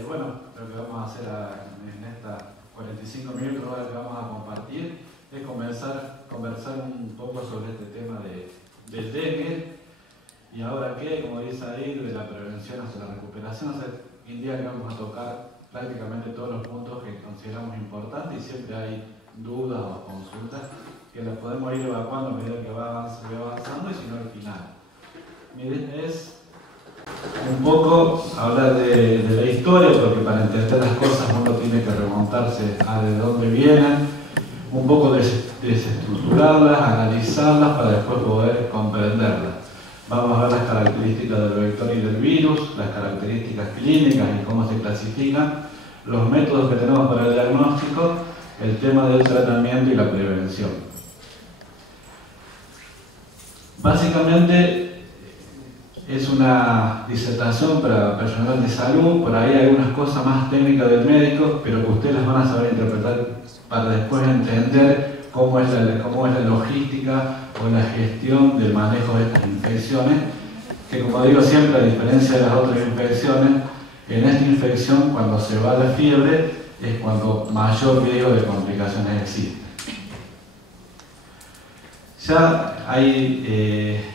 Bueno, lo que vamos a hacer en estas 45 minutos ahora que vamos a compartir es conversar un poco sobre este tema del dengue y ahora qué, como dice ahí, de la prevención hacia la recuperación. O sea, hoy en día que vamos a tocar prácticamente todos los puntos que consideramos importantes y siempre hay dudas o consultas que las podemos ir evacuando a medida que va avanzando y si no al final. Miren, es un poco hablar de la historia, porque para entender las cosas uno tiene que remontarse a de dónde vienen, un poco desestructurarlas, analizarlas para después poder comprenderlas. Vamos a ver las características del vector y del virus, las características clínicas y cómo se clasifican, los métodos que tenemos para el diagnóstico, el tema del tratamiento y la prevención. Básicamente es una disertación para personal de salud, por ahí hay algunas cosas más técnicas del médico, pero que ustedes las van a saber interpretar para después entender cómo es la logística o la gestión del manejo de estas infecciones, que como digo siempre, a diferencia de las otras infecciones, en esta infección cuando se va la fiebre es cuando mayor riesgo de complicaciones existe. Ya hay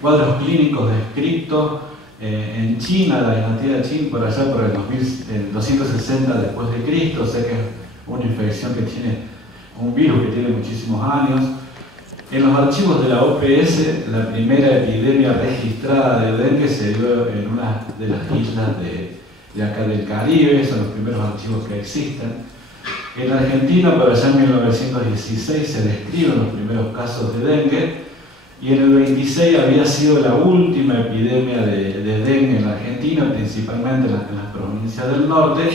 cuadros clínicos descritos en China, la dinastía de Qin, por allá por el 260 después de Cristo. Sé que es una infección que tiene un virus que tiene muchísimos años. En los archivos de la OPS, la primera epidemia registrada de dengue se dio en una de las islas de acá del Caribe, son los primeros archivos que existen. En Argentina, por allá en 1916, se describen los primeros casos de dengue, y en el 26 había sido la última epidemia de dengue en la Argentina, principalmente en las provincias del norte,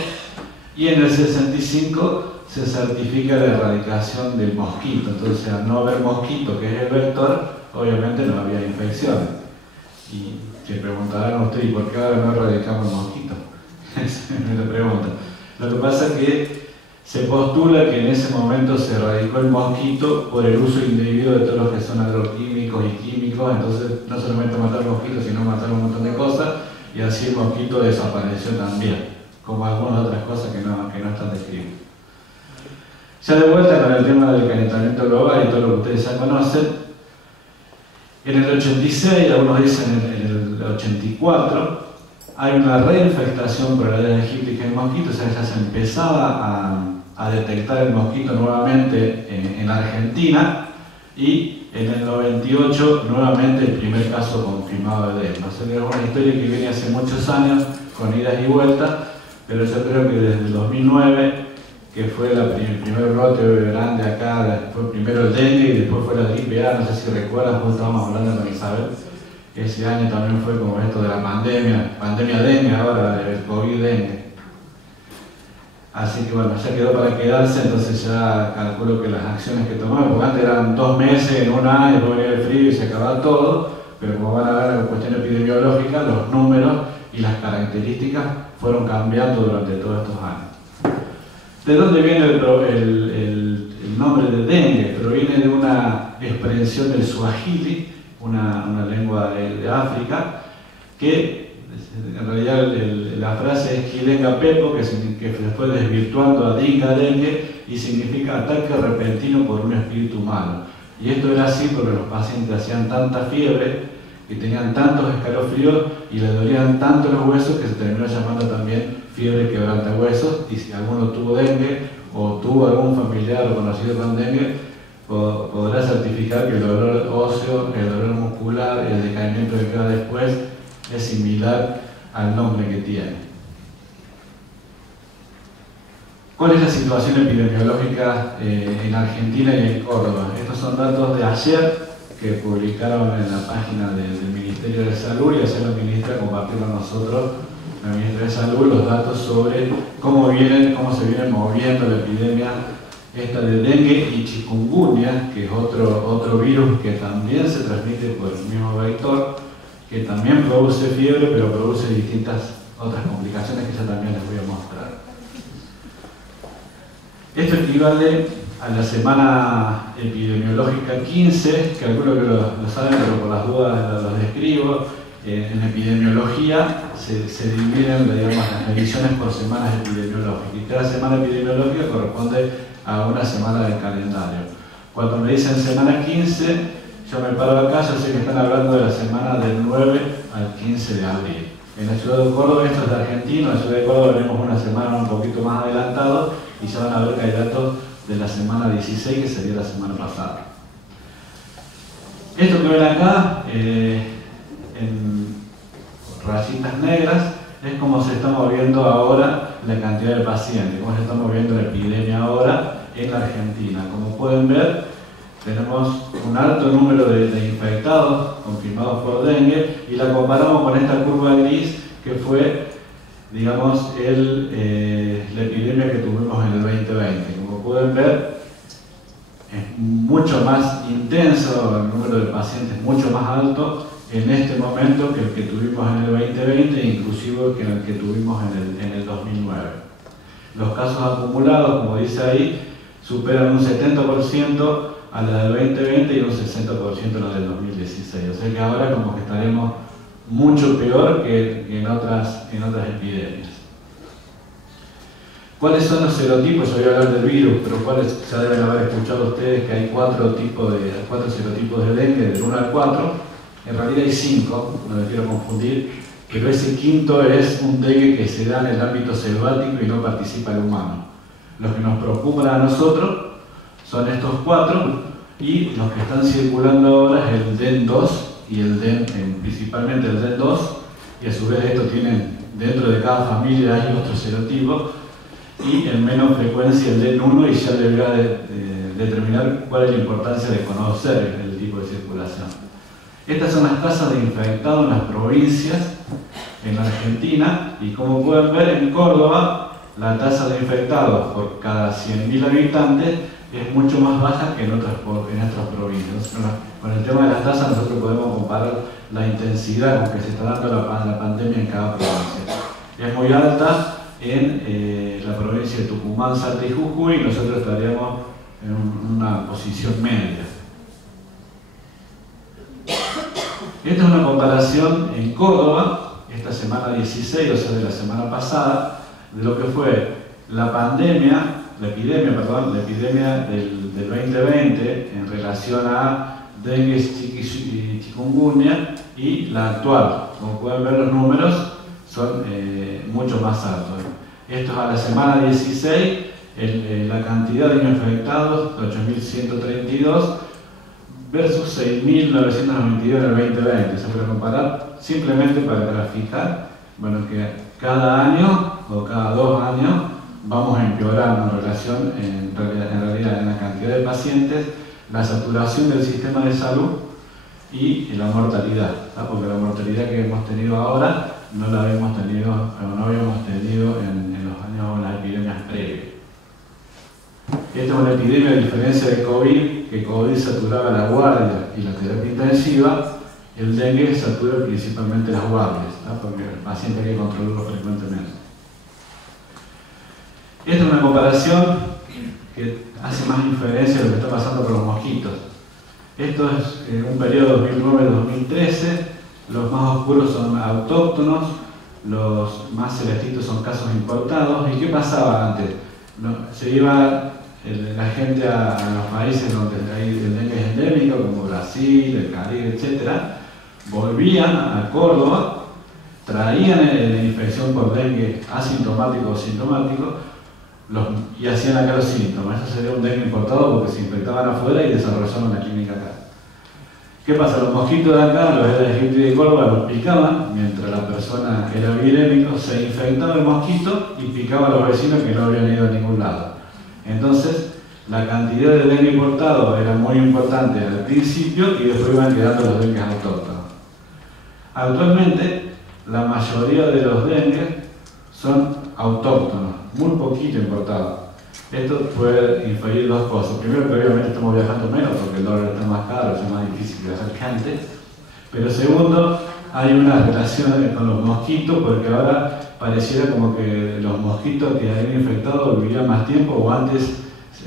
y en el 65 se certifica la erradicación del mosquito. Entonces, al no haber mosquito, que es el vector, obviamente no había infecciones. Y se preguntarán ustedes, ¿y por qué ahora no erradicamos el mosquito? Esa es la pregunta. Lo que pasa es que se postula que en ese momento se erradicó el mosquito por el uso indebido de todos los que son agroquímicos y químicos. Entonces, no solamente matar mosquitos, sino matar un montón de cosas, y así el mosquito desapareció también, como algunas otras cosas que no están descritas. Ya de vuelta con el tema del calentamiento global y todo lo que ustedes ya conocen, en el 86, algunos dicen en el 84, hay una reinfectación por la Aedes aegypti en mosquitos. O sea, ya se empezaba a detectar el mosquito nuevamente en Argentina, y en el 98 nuevamente el primer caso confirmado de dengue. O sea, es una historia que viene hace muchos años con idas y vueltas, pero yo creo que desde el 2009, que fue el primer brote grande acá, fue primero el dengue y después fue la gripe A, no sé si recuerdan, justo estábamos hablando con Isabel. Ese año también fue como esto de la pandemia dengue, ahora el COVID dengue. Así que bueno, ya quedó para quedarse, entonces ya calculo que las acciones que tomamos, porque antes eran 2 meses en un año, después venía el frío y se acababa todo, pero como van a ver la cuestión epidemiológica, los números y las características fueron cambiando durante todos estos años. ¿De dónde viene el nombre de dengue? Proviene de una expresión del suajili, una lengua de África, que en realidad la frase es Kilenga Pepo, que se fue desvirtuando a Dinga Dengue, y significa ataque repentino por un espíritu malo. Y esto era así porque los pacientes hacían tanta fiebre y tenían tantos escalofríos y les dolían tanto los huesos que se terminó llamando también fiebre quebrantahuesos. Y si alguno tuvo dengue o tuvo algún familiar o conocido con dengue, podrá certificar que el dolor óseo, el dolor muscular, el decaimiento que queda después es similar al nombre que tiene. ¿Cuál es la situación epidemiológica en Argentina y en Córdoba? Estos son datos de ayer que publicaron en la página del Ministerio de Salud, y ayer la ministra compartió con nosotros, la ministra de Salud, los datos sobre cómo se viene moviendo la epidemia esta de dengue y chikungunya, que es otro virus que también se transmite por el mismo vector, que también produce fiebre, pero produce distintas otras complicaciones que ya también les voy a mostrar. Esto equivale a la semana epidemiológica 15, calculo que lo saben, pero por las dudas los describo. en epidemiología se dividen, digamos, las mediciones por semanas epidemiológicas, y cada semana epidemiológica corresponde a una semana del calendario. Cuando me dicen semana 15, yo me paro acá, yo sé que están hablando de la semana del 9 al 15 de abril. En la ciudad de Córdoba, esto es de Argentina, en la ciudad de Córdoba veremos una semana un poquito más adelantado y ya van a ver que hay datos de la semana 16, que sería la semana pasada. Esto que ven acá, en rayitas negras, es como se está moviendo ahora la cantidad de pacientes, cómo se está moviendo la epidemia ahora en la Argentina. Como pueden ver, tenemos un alto número de infectados confirmados por dengue y la comparamos con esta curva gris que fue, digamos, la epidemia que tuvimos en el 2020. Como pueden ver, es mucho más intenso, el número de pacientes mucho más alto en este momento que el que tuvimos en el 2020 e inclusive que el que tuvimos en el 2009. Los casos acumulados, como dice ahí, superan un 70% a la del 2020 y un 60% a la del 2016. O sea que ahora como que estaremos mucho peor que en otras epidemias. ¿Cuáles son los serotipos? Yo voy a hablar del virus, pero ¿cuáles? Ya deben haber escuchado ustedes que hay cuatro serotipos de dengue, del 1 al 4. En realidad hay 5, no me quiero confundir, pero ese quinto es un dengue que se da en el ámbito selvático y no participa el humano. Los que nos preocupan a nosotros son estos 4, y los que están circulando ahora es el DEN2 y el principalmente el DEN2, y a su vez estos tienen, dentro de cada familia hay otro serotipo, y en menos frecuencia el DEN1, y ya deberá determinar cuál es la importancia de conocer el tipo de circulación. Estas son las tasas de infectados en las provincias en la Argentina, y como pueden ver en Córdoba, la tasa de infectados por cada 100.000 habitantes es mucho más baja que en otras provincias. Con el tema de las tasas nosotros podemos comparar la intensidad con que se está dando la pandemia en cada provincia. Es muy alta en la provincia de Tucumán, Salta y Jujuy, y nosotros estaríamos en una posición media. Esta es una comparación en Córdoba, esta semana 16, o sea de la semana pasada, de lo que fue la epidemia del 2020 en relación a dengue y chikungunya, y la actual. Como pueden ver, los números son mucho más altos. Esto es a la semana 16, la cantidad de infectados, 8.132, versus 6.992 en el 2020. Se puede comparar simplemente para graficar, bueno, que cada año o cada 2 años vamos empeorando en relación, en realidad, en la cantidad de pacientes, la saturación del sistema de salud y la mortalidad, ¿tá? Porque la mortalidad que hemos tenido ahora no la habíamos tenido, no habíamos tenido en los años, en las epidemias previas. Esta es una epidemia, a diferencia de COVID, que COVID saturaba la guardia y la terapia intensiva. El dengue satura principalmente las guardias, ¿tá? Porque el paciente hay que controlarlo frecuentemente. Esta es una comparación que hace más inferencia de lo que está pasando con los mosquitos. Esto es un periodo 2009-2013, los más oscuros son autóctonos, los más celestitos son casos importados. ¿Y qué pasaba antes? Se iba la gente a los países donde el dengue es endémico, como Brasil, el Caribe, etc. Volvían a Córdoba, traían la infección por dengue asintomático o sintomático, y hacían acá los síntomas. Eso sería un dengue importado porque se infectaban afuera y desarrollaron la clínica acá. ¿Qué pasa? Los mosquitos de acá, los de de Córdoba, los picaban, mientras la persona que era virémico se infectaba el mosquito y picaba a los vecinos que no habían ido a ningún lado. Entonces, la cantidad de dengue importado era muy importante al principio y después iban quedando los dengues autóctonos. Actualmente, la mayoría de los dengues son autóctonos, muy poquito importados. Esto puede inferir 2 cosas. Primero, que obviamente estamos viajando menos porque el dólar está más caro, es más difícil viajar que antes. Pero segundo, hay una relación con los mosquitos, porque ahora pareciera como que los mosquitos que habían infectado vivían más tiempo, o antes,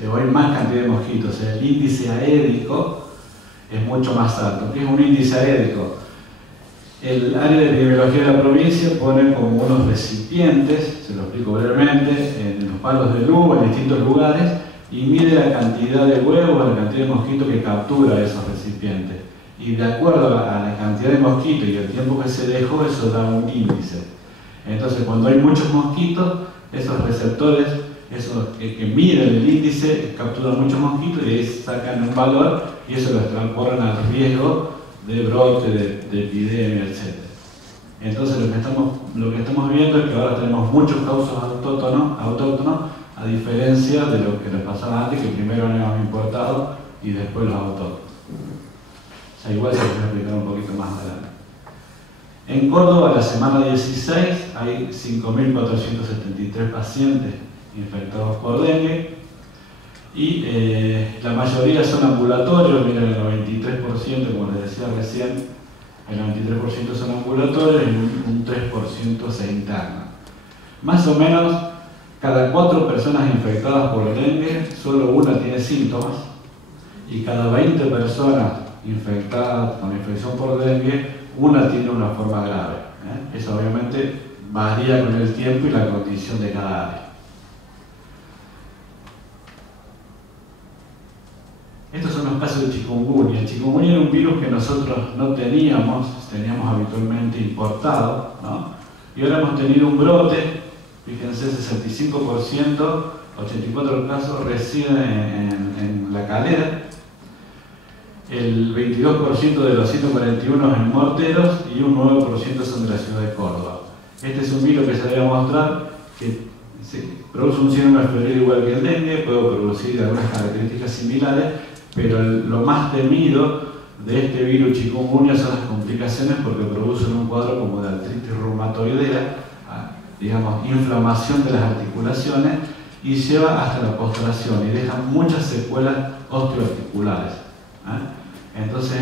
o hay más cantidad de mosquitos. O sea, el índice aédico es mucho más alto. ¿Qué es un índice aédico? El área de epidemiología de la provincia pone como unos recipientes, se lo explico brevemente, en los palos de luz en distintos lugares y mide la cantidad de huevos, la cantidad de mosquitos que captura esos recipientes. Y de acuerdo a la cantidad de mosquitos y el tiempo que se dejó, eso da un índice. Entonces, cuando hay muchos mosquitos, esos receptores que miden el índice capturan muchos mosquitos y ahí sacan un valor y eso los transforman al riesgo de brote, de epidemia, etc. Entonces lo que estamos viendo es que ahora tenemos muchos causos autóctonos, a diferencia de lo que nos pasaba antes, que primero no habíamos importado y después los autóctonos. O sea, igual se los voy a explicar un poquito más adelante. En Córdoba, la semana 16, hay 5.473 pacientes infectados por dengue y la mayoría son ambulatorios, miren el 93%, como les decía recién, el 93% son ambulatorios y un 3% se interna. Más o menos, cada 4 personas infectadas por dengue, solo una tiene síntomas y cada 20 personas infectadas con infección por dengue, una tiene una forma grave. Eso obviamente varía con el tiempo y la condición de cada área. Estos son los casos de chikungunya. El chikungunya era un virus que nosotros no teníamos habitualmente importado, ¿no? Y ahora hemos tenido un brote, fíjense, 65%, 84 casos residen en La Calera, el 22% de los 141 en Morteros y un 9% son de la ciudad de Córdoba. Este es un virus que se debe mostrar que produce un síndrome febril igual que el dengue, puede producir algunas características similares, pero lo más temido de este virus chikungunya son las complicaciones porque producen un cuadro como de artritis reumatoidea, digamos, inflamación de las articulaciones y lleva hasta la postración y deja muchas secuelas osteoarticulares. Entonces,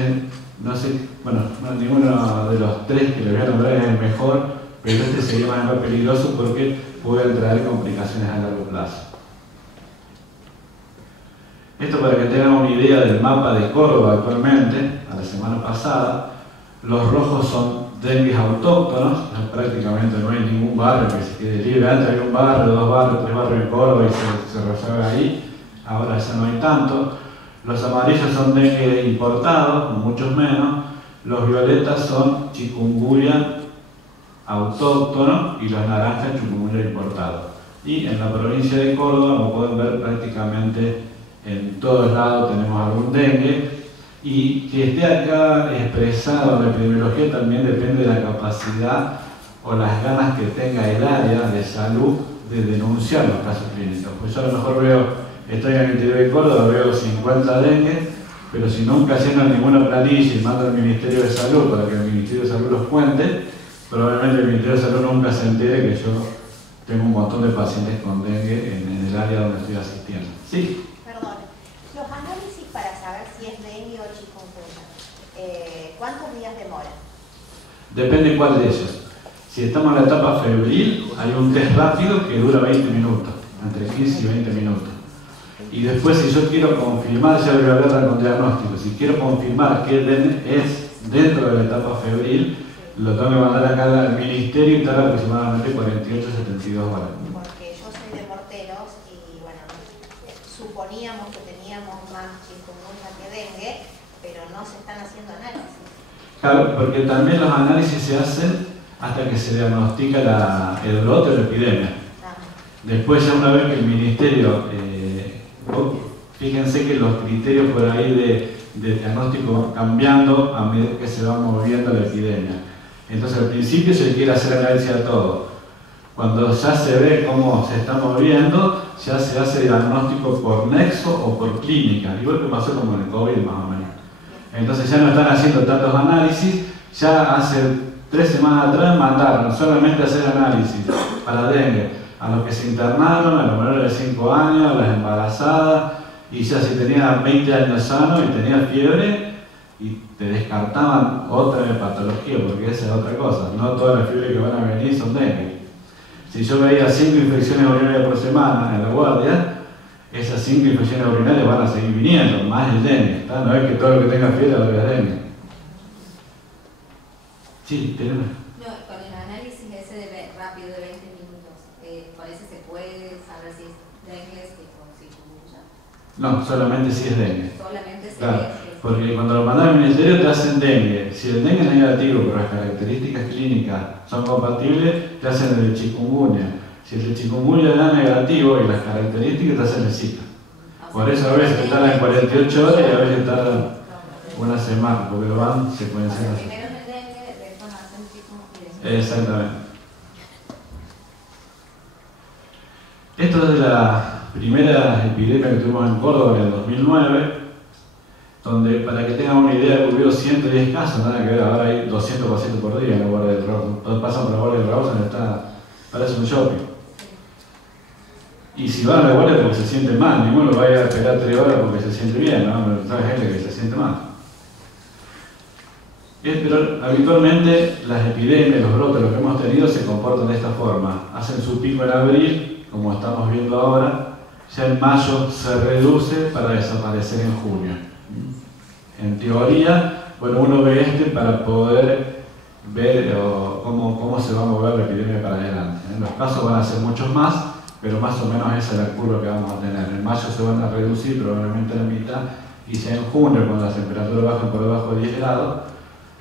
no sé, bueno, ninguno de los 3 que les voy a nombrar es el mejor, pero este sería más peligroso porque puede traer complicaciones a largo plazo. Esto para que tengan una idea del mapa de Córdoba actualmente, a la semana pasada, los rojos son dengues autóctonos, prácticamente no hay ningún barrio que se quede libre. Antes había un barrio, 2 barrios, 3 barrios en Córdoba y se resuelve ahí, ahora ya no hay tanto. Los amarillos son dengue importados, muchos menos. Los violetas son chikungunya autóctono y los naranjas chikungunya importado. Y en la provincia de Córdoba, como pueden ver, prácticamente en todos lados tenemos algún dengue. Y que esté acá expresado en la epidemiología también depende de la capacidad o las ganas que tenga el área de salud de denunciar los casos clínicos. Pues yo a lo mejor estoy en el interior de Córdoba, veo 50 dengue, pero si nunca lleno ninguna planilla y mando al Ministerio de Salud para que el Ministerio de Salud los cuente, probablemente el Ministerio de Salud nunca se entere que yo tengo un montón de pacientes con dengue en el área donde estoy asistiendo. ¿Sí? Perdón, los análisis para saber si es dengue o chikungunya, ¿cuántos días demora? Depende cuál de ellos. Si estamos en la etapa febril, hay un test rápido que dura 20 minutos, entre 15 y 20 minutos. Y después, si yo quiero confirmar, ya voy a hablar con diagnóstico, si quiero confirmar que es dentro de la etapa febril, lo tengo que mandar acá al ministerio y tarda aproximadamente 48-72 horas. Porque yo soy de Morteros y bueno, suponíamos que teníamos más chikungunya que dengue, pero no se están haciendo análisis. Claro, porque también los análisis se hacen hasta que se diagnostica el brote o la epidemia. Después, ya una vez que el ministerio, fíjense que los criterios por ahí de diagnóstico van cambiando a medida que se va moviendo la epidemia. Entonces, al principio se quiere hacer análisis a todo. Cuando ya se ve cómo se está moviendo, ya se hace diagnóstico por nexo o por clínica, igual que pasó como en el COVID más o menos. Entonces ya no están haciendo tantos análisis, ya hace 3 semanas atrás mandaron solamente a hacer análisis para dengue a los que se internaron, a los menores de 5 años, a las embarazadas, y ya si tenían 20 años sanos y tenían fiebre, y te descartaban otra patología, porque esa es otra cosa, no todas las fiebres que van a venir son dengue. Si yo veía 5 infecciones urinarias por semana en la guardia, esas 5 infecciones urinarias van a seguir viniendo, más el dengue, ¿tá? No es que todo lo que tenga fiebre lo que es dengue. Sí, tenemos. No, con el análisis ese rápido de 20 minutos, ¿con ese se puede saber si es dengue o chikungunya? No, solamente si es dengue. Solamente se Claro, ve. porque cuando lo mandan al ministerio te hacen dengue. Si el dengue es negativo, pero las características clínicas son compatibles, te hacen el de chikungunya. Si el de chikungunya da negativo y las características, te hacen el Zika. Por eso a veces tardan 48 horas y a veces tardan una semana, porque van secuenciando. Primero es el dengue, después hacen chikungunya. Exactamente. Esto es de la primera epidemia que tuvimos en Córdoba en el 2009, donde, para que tengan una idea, hubo 110 casos, nada que ver, ahora hay 200 pacientes por día en la guardia del Raúl. Todos pasan por la guardia del Raúl, donde está, parece un shopping. Y si van a la guardia porque se siente mal, ninguno va a ir a esperar 3 horas porque se siente bien, ¿no? Hay gente que se siente mal. Pero habitualmente las epidemias, los brotes, lo que hemos tenido, se comportan de esta forma. Hacen su pico en abril, como estamos viendo ahora, ya en mayo se reduce para desaparecer en junio. En teoría, bueno, uno ve para poder ver cómo se va a mover la epidemia para adelante. Los casos van a ser muchos más, pero más o menos esa es la curva que vamos a tener. En mayo se van a reducir probablemente a la mitad, y ya en junio, cuando las temperaturas bajan por debajo de 10 grados,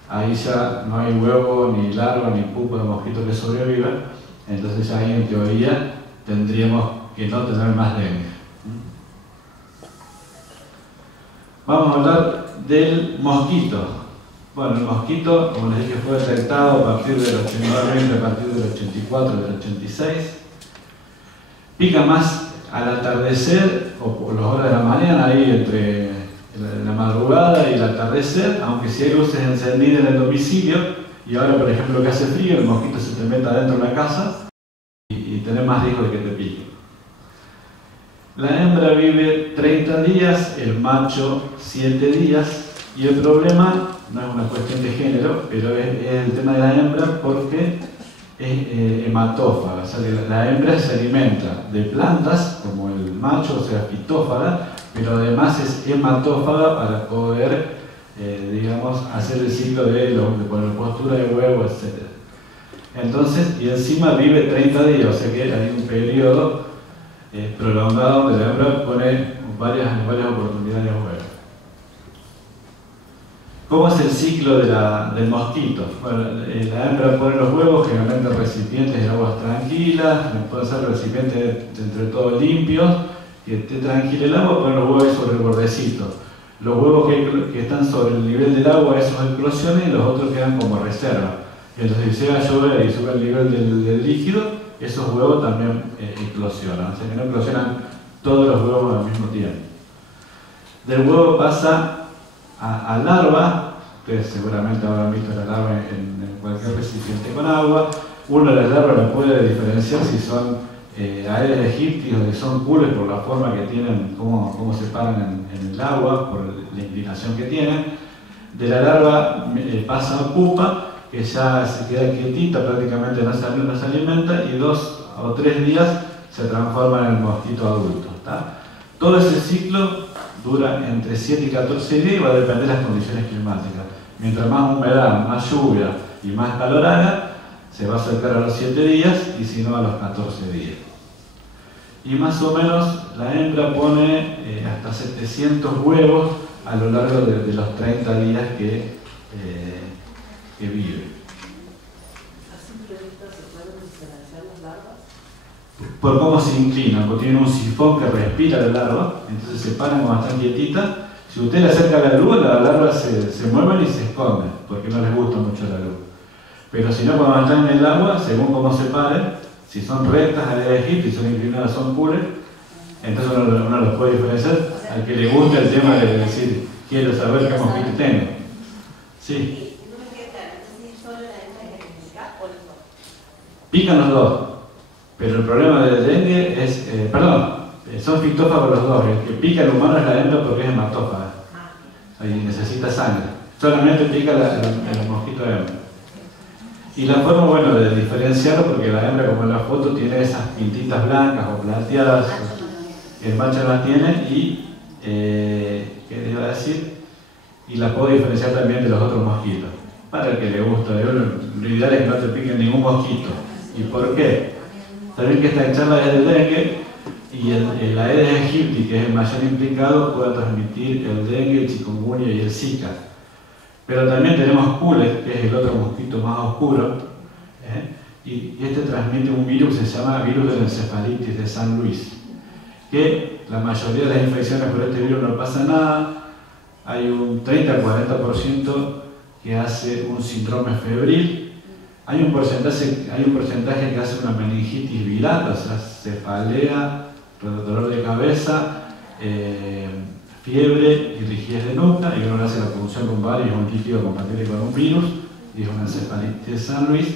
ahí ya no hay huevo, ni larva, ni pupa de mosquito que sobreviva. Entonces ya ahí en teoría tendríamos que no tener más dengue. Vamos a hablar del mosquito. Bueno, el mosquito, como les dije, fue detectado a partir del 84, del 86. Pica más al atardecer o por las horas de la mañana, ahí entre la madrugada y el atardecer, aunque si hay luces encendidas en el domicilio, y ahora por ejemplo que hace frío, el mosquito se te mete adentro de la casa y tenés más riesgo de que te pique. La hembra vive 30 días, el macho 7 días, y el problema no es una cuestión de género, pero es el tema de la hembra porque es hematófaga, o sea, la hembra se alimenta de plantas como el macho, o sea, fitófaga, pero además es hematófaga para poder, digamos, hacer el ciclo de la postura de huevo, etc. Entonces, y encima vive 30 días, o sea que hay un periodo prolongado donde la hembra pone varias oportunidades de huevo. ¿Cómo es el ciclo del mosquito? Bueno, la hembra pone los huevos, generalmente en recipientes de aguas tranquilas, pueden ser recipientes entre todo limpios, que esté tranquilo el agua, ponen los huevos sobre el bordecito. Los huevos que están sobre el nivel del agua, esos eclosionan y los otros quedan como reserva. Entonces, si llega a llover y sube el nivel del líquido, esos huevos también eclosionan. O sea que no eclosionan todos los huevos al mismo tiempo. Del huevo pasa a larva. Ustedes seguramente habrán visto la larva en cualquier recipiente con agua. Uno de las larvas la puede diferenciar si son aedes aegypti o si son cules por la forma que tienen, cómo se paran en el agua, por la inclinación que tienen. De la larva pasa a pupa, que ya se queda quietita, prácticamente no se alimenta, y 2 o 3 días se transforma en el mosquito adulto. ¿Tá? Todo ese ciclo dura entre 7 y 14 días y va a depender de las condiciones climáticas. Mientras más humedad, más lluvia y más calor haga, se va a acercar a los 7 días y si no a los 14 días. Y más o menos la hembra pone hasta 700 huevos a lo largo de los 30 días que vive. ¿A simple vista se pueden diferenciar las larvas? Por cómo se inclinan, porque tienen un sifón que respira la larva, entonces se paran cuando están quietitas. Si usted le acerca la luz, las larvas se mueven y se esconden, porque no les gusta mucho la luz. Pero si no, cuando están en el agua, según cómo se paren, si son rectas, aedes aegypti, si son inclinadas, son puras, entonces uno los puede diferenciar al que le gusta el tema de decir, quiero saber qué mosquito tengo. Sí. Pican los dos, pero el problema del dengue es, son fitófagos los dos. El que pica el humano es la hembra porque es hematófaga y necesita sangre. Solamente pica el mosquito hembra. Y la forma, bueno, de diferenciarlo, porque la hembra, como en la foto, tiene esas pintitas blancas o plateadas, el macho las tiene y, ¿qué les iba a decir? Y la puedo diferenciar también de los otros mosquitos. para el que le gusta. Lo ideal es que no te pique ningún mosquito. ¿Y por qué? Saben que esta charla es del dengue y el Aedes aegypti, que es el mayor implicado, puede transmitir el dengue, el chikungunya y el zika. Pero también tenemos Culex, que es el otro mosquito más oscuro, y este transmite un virus que se llama virus de la encefalitis de San Luis, que la mayoría de las infecciones por este virus no pasa nada. Hay un 30-40% que hace un síndrome febril. Hay un porcentaje que hace una meningitis viral, o sea, cefalea, dolor de cabeza, fiebre y rigidez de nuca, y uno le hace la punción lumbar y es un líquido compatible con un virus, y es una encefalitis de San Luis.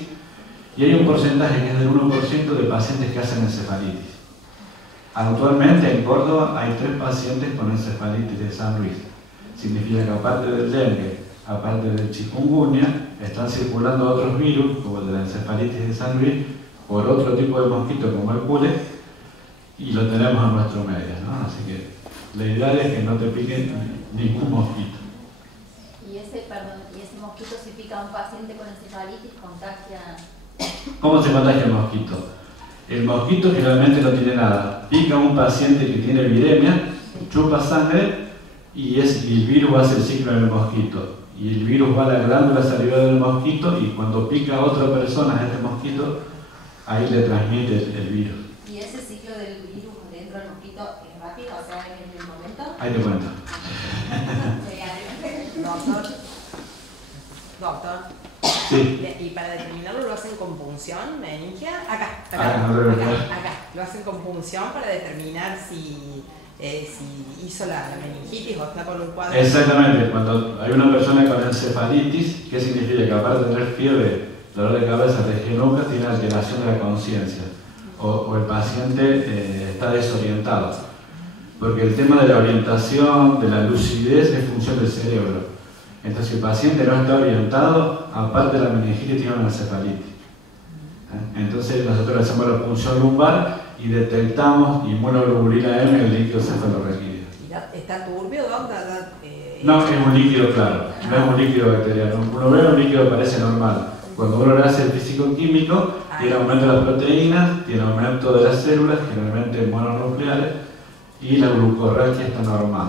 Y hay un porcentaje que es del 1% de pacientes que hacen encefalitis. Actualmente en Córdoba hay 3 pacientes con encefalitis de San Luis. Significa que aparte del dengue, aparte del chikungunya, están circulando otros virus, como el de la encefalitis de San Luis, por otro tipo de mosquito como el Culex, y lo tenemos en nuestro medio, ¿no? Así que la ideal es que no te pique ningún mosquito. Y ese mosquito, si pica a un paciente con encefalitis, contagia. ¿Cómo se contagia el mosquito? El mosquito generalmente no tiene nada. Pica a un paciente que tiene viremia, chupa sangre y el virus hace el ciclo en el mosquito. Y el virus va a la glándula salival del mosquito y cuando pica a otra persona, a este mosquito, ahí le transmite el virus. ¿Y ese ciclo del virus dentro del mosquito es rápido? O sea, en el momento. Ahí te cuento. Doctor. Sí. Y para determinarlo lo hacen con punción, meningia. Acá. Lo hacen con punción para determinar si hizo la meningitis o está con un cuadro. Exactamente. Cuando hay una persona con encefalitis, ¿qué significa? Que aparte de tener fiebre, dolor de cabeza, rigidez de nuca, tiene alteración de la conciencia. O el paciente está desorientado. Porque el tema de la orientación, de la lucidez, es función del cerebro. Entonces, si el paciente no está orientado, aparte de la meningitis, tiene una encefalitis. Entonces, nosotros le hacemos la punción lumbar y detectamos inmunoglobulina M en el líquido cefalorraquídeo. ¿Está turbio, doctor? No, es un líquido claro, no es un líquido bacteriano. Uno ve un líquido que parece normal. Cuando uno le hace el físico-químico, tiene aumento de las proteínas, tiene aumento de las células, generalmente mononucleares, y la glucorraquia está normal.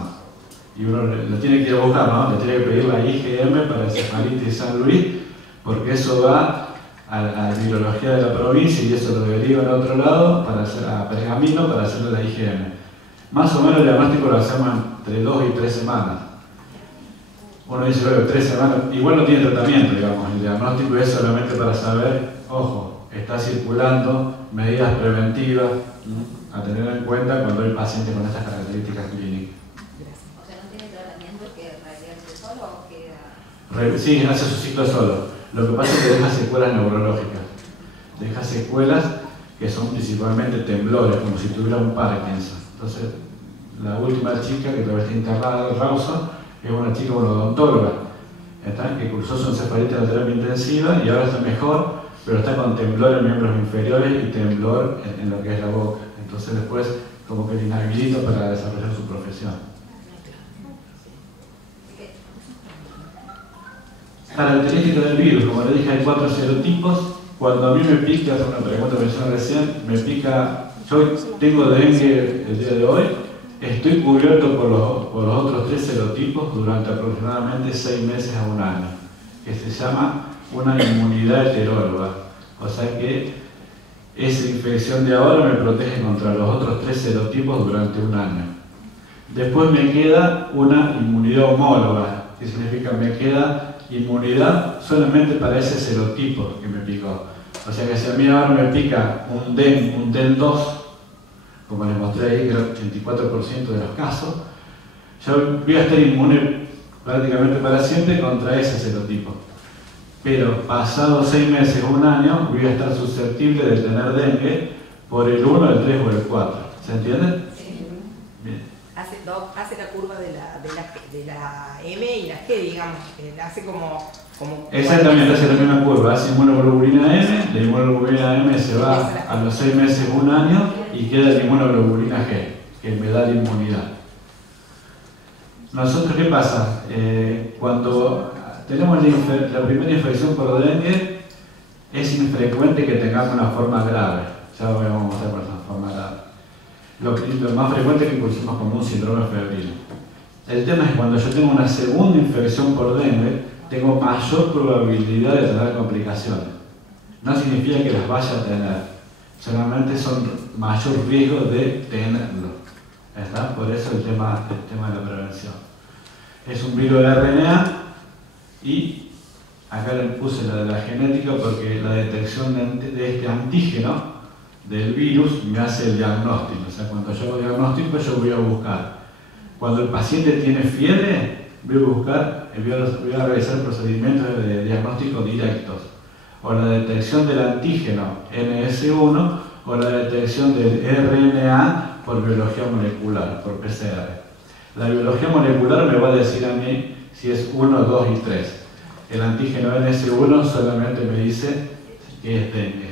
Y uno lo tiene que ir a buscar, ¿no? Le tiene que pedir la IgM para encefalitis de San Luis, porque eso va a la virología de la provincia y eso lo deriva a otro lado, para hacer, a Pergamino, para hacerle la IgM. Más o menos el diagnóstico lo hacemos entre 2 y 3 semanas. Uno dice, bueno, 3 semanas, igual no tiene tratamiento, digamos. El diagnóstico es solamente para saber, ojo, está circulando, medidas preventivas, a tener en cuenta cuando hay pacientes con estas características clínicas. O sea, no tiene tratamiento que radiarse solo o queda. Sí, hace su ciclo solo. Lo que pasa es que deja secuelas neurológicas. Deja secuelas que son principalmente temblores, como si tuviera un Parkinson. Entonces, la última chica que todavía está internada en Rawson es una chica, una odontóloga, que cursó su encefalitis en la terapia intensiva y ahora está mejor, pero está con temblor en miembros inferiores y temblor en lo que es la boca. Entonces después como que le inhabilita para desarrollar su profesión. Características del virus, como le dije, hay 4 serotipos. Cuando a mí me pica, es una pregunta que me hicieron recién, me pica, yo tengo dengue el día de hoy, estoy cubierto por los otros 3 serotipos durante aproximadamente 6 meses a 1 año, que se llama una inmunidad heteróloga. O sea que esa infección de ahora me protege contra los otros 3 serotipos durante 1 año. Después me queda una inmunidad homóloga, que significa me queda inmunidad solamente para ese serotipo que me picó. O sea que si a mí ahora me pica un DEN2, como les mostré ahí, que era el 84% de los casos, yo voy a estar inmune prácticamente para siempre contra ese serotipo. Pero pasados 6 meses o 1 año, voy a estar susceptible de tener dengue por el 1, el 3 o el 4. ¿Se entiende? Sí. Bien. Hace la curva de la M y la G, digamos, hace como Exactamente, hace la misma curva, hace inmunoglobulina M, la inmunoglobulina M se va a los 6 meses o 1 año y queda la inmunoglobulina G, que me da la inmunidad. Nosotros, ¿qué pasa? Cuando tenemos la primera infección por dengue, es infrecuente que tengamos una forma grave. Ya vamos a mostrar por esa forma grave. Lo más frecuente es que cursemos como un síndrome febril. El tema es que cuando yo tengo una segunda infección por dengue, tengo mayor probabilidad de tener complicaciones. No significa que las vaya a tener, solamente son mayor riesgo de tenerlo. ¿Está? Por eso el tema de la prevención. Es un virus de RNA y acá le puse la de la genética porque la detección de este antígeno del virus me hace el diagnóstico. O sea, cuando yo hago diagnóstico, yo voy a buscar. Cuando el paciente tiene fiebre, voy a realizar procedimientos de diagnóstico directos. O la detección del antígeno NS1 o la detección del RNA por biología molecular, por PCR. La biología molecular me va a decir a mí si es 1, 2 y 3. El antígeno NS1 solamente me dice que es dengue.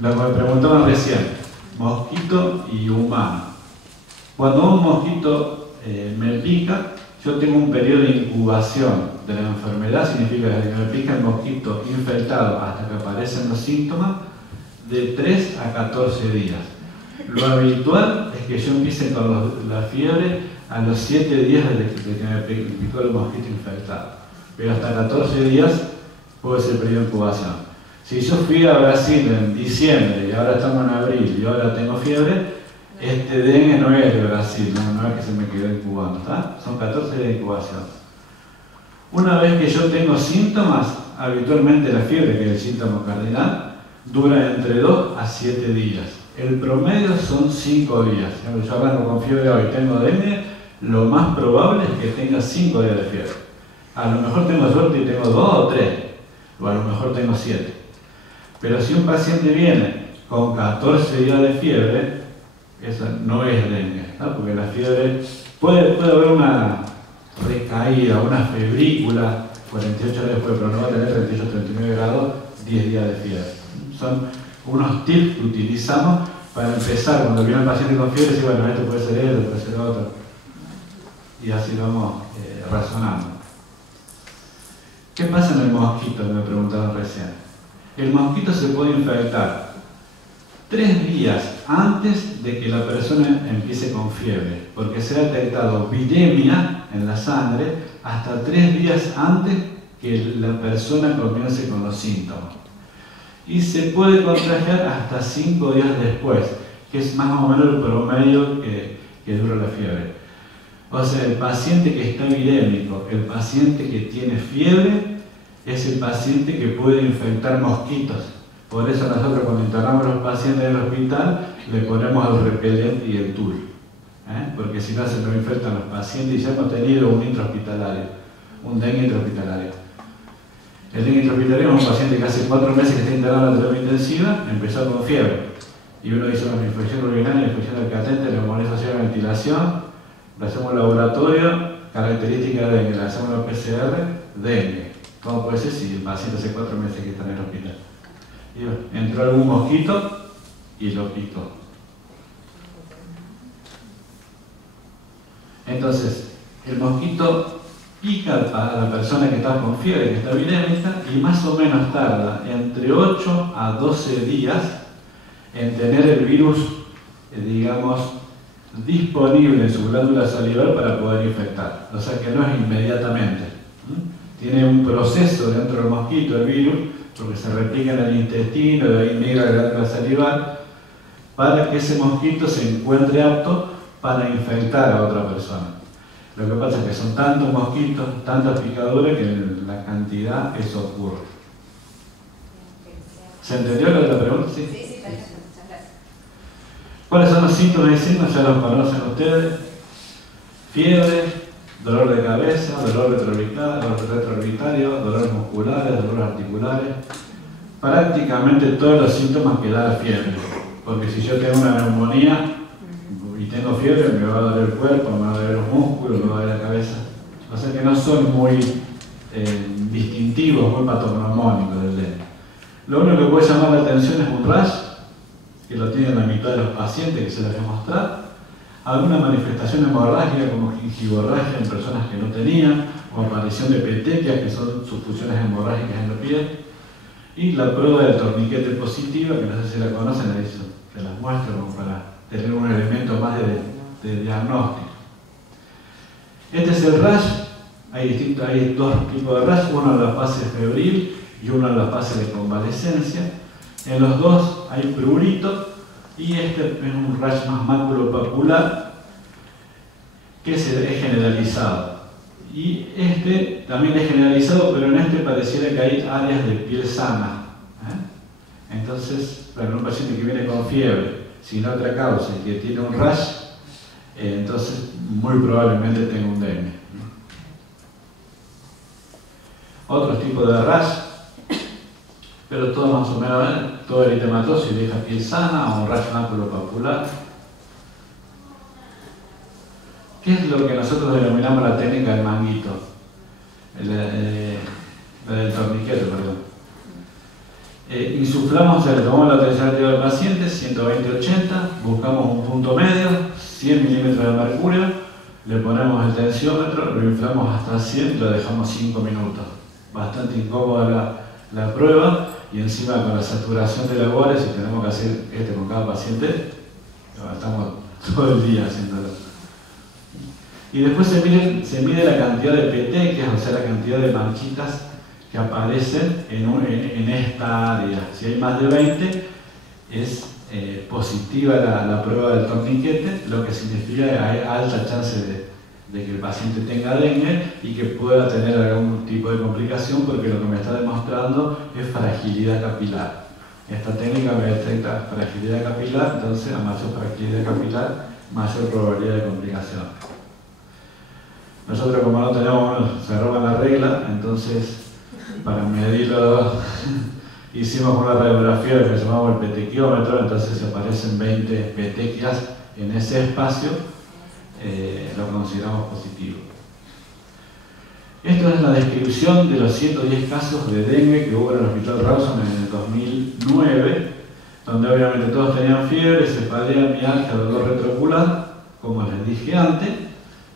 Lo que me preguntaban recién, mosquito y humano. Cuando un mosquito me pica, yo tengo un periodo de incubación de la enfermedad, significa desde que me pica el mosquito infectado hasta que aparecen los síntomas, de 3 a 14 días. Lo habitual es que yo empiece con la fiebre a los 7 días desde que me picó el mosquito infectado. Pero hasta 14 días puede ser el periodo de incubación. Si yo fui a Brasil en diciembre y ahora estamos en abril y ahora tengo fiebre, este dengue no es de Brasil, no es que se me quedó incubando, ¿está? Son 14 días de incubación. Una vez que yo tengo síntomas, habitualmente la fiebre, que es el síntoma cardinal, dura entre 2 a 7 días. El promedio son 5 días. Yo arranco con fiebre hoy, tengo dengue, lo más probable es que tenga 5 días de fiebre. A lo mejor tengo suerte y tengo 2 o 3, o a lo mejor tengo 7. Pero si un paciente viene con 14 días de fiebre, esa no es dengue, ¿no? Porque la fiebre puede haber una recaída, una febrícula, 48 horas después, pero no va a tener 38, 39 grados, 10 días de fiebre. Son unos tips que utilizamos para empezar, cuando viene el paciente con fiebre, decir, bueno, esto puede ser esto, puede ser otro. Y así vamos razonando. ¿Qué pasa en el mosquito? Me preguntaron recién. El mosquito se puede infectar 3 días antes de que la persona empiece con fiebre, porque se ha detectado viremia en la sangre hasta 3 días antes que la persona comience con los síntomas. Y se puede contagiar hasta 5 días después, que es más o menos el promedio que dura la fiebre. O sea, el paciente que está virémico, el paciente que tiene fiebre, es el paciente que puede infectar mosquitos. Por eso nosotros cuando internamos a los pacientes en el hospital le ponemos el repelente y el tul. Porque si no se nos infectan los pacientes y ya hemos tenido un intrahospitalario, un dengue intrahospitalario. El dengue intrahospitalario es un paciente que hace 4 meses que está internado en la terapia intensiva, empezó con fiebre. Y uno dice, bueno, infección urinaria, infección del catete, neumonía asociada a ventilación, le hacemos laboratorio, características de dengue, le hacemos la PCR, dengue. ¿Cómo puede ser si el paciente hace 4 meses que está en el hospital? Y bueno, entró algún mosquito y lo picó. Entonces, el mosquito pica a la persona que está con fiebre, que está virémica, y más o menos tarda entre 8 a 12 días en tener el virus, digamos, disponible en su glándula salivar para poder infectar. O sea que no es inmediatamente. Tiene un proceso dentro del mosquito, el virus, porque se replica en el intestino, de ahí migra a la glándula salivar, para que ese mosquito se encuentre apto para infectar a otra persona. Lo que pasa es que son tantos mosquitos, tantas picaduras, que en la cantidad eso ocurre. ¿Se entendió lo de la pregunta? Sí, perfecto. Muchas gracias. ¿Cuáles son los síntomas y signos? Ya los conocen ustedes. Fiebre, dolor de cabeza, dolor retroorbitario, dolores musculares, dolores articulares. Prácticamente todos los síntomas que da la fiebre. Porque si yo tengo una neumonía y tengo fiebre, me va a doler el cuerpo, me va a doler los músculos, me va a doler la cabeza. O sea que no son muy distintivos, muy patognomónicos del dengue. Lo único que puede llamar la atención es un rash, que lo tienen la mitad de los pacientes, que se les voy a mostrar. alguna manifestación hemorrágica como gingivorragia en personas que no tenían, o aparición de petequias, que son sufusiones hemorrágicas en la piel, y la prueba del torniquete positiva, que no sé si la conocen, ahí se las muestro como para tener un elemento más de diagnóstico. Este es el rash. Hay dos tipos de rash, uno en la fase febril y uno en la fase de convalescencia. En los dos hay prurito y este es un rash más maculopapular que es generalizado. Y este también es generalizado, pero en este pareciera que hay áreas de piel sana. Entonces, para un paciente que viene con fiebre, sin otra causa y que tiene un rash, entonces muy probablemente tenga un dengue. Otros tipos de rash, pero todo más o menos, todo eritematoso y deja piel sana, o un rash maculopapular. ¿Qué es lo que nosotros denominamos la técnica del manguito? La del torniquete, perdón. Insuflamos, tomamos la tensión arterial del paciente, 120-80, buscamos un punto medio, 100 milímetros de mercurio, le ponemos el tensiómetro, lo inflamos hasta 100 y lo dejamos 5 minutos. Bastante incómoda la prueba, y encima con la saturación de labores, si tenemos que hacer con cada paciente, estamos todo el día haciéndolo. Y después se mide la cantidad de petequias, o sea, la cantidad de manchitas que aparecen en esta área. Si hay más de 20, es positiva la prueba del torniquete, lo que significa que hay alta chance de que el paciente tenga dengue y que pueda tener algún tipo de complicación, porque lo que me está demostrando es fragilidad capilar. Esta técnica me detecta fragilidad capilar, entonces a mayor fragilidad capilar, mayor probabilidad de complicación. Nosotros, como no tenemos, se roban la regla, entonces para medirlo hicimos una radiografía que llamamos el petequiómetro, entonces se aparecen 20 petequias en ese espacio, lo consideramos positivo. Esto es la descripción de los 110 casos de dengue que hubo en el Hospital Rawson en el 2009, donde obviamente todos tenían fiebre, cefalea, mialgia, dolor retroocular, como les dije antes,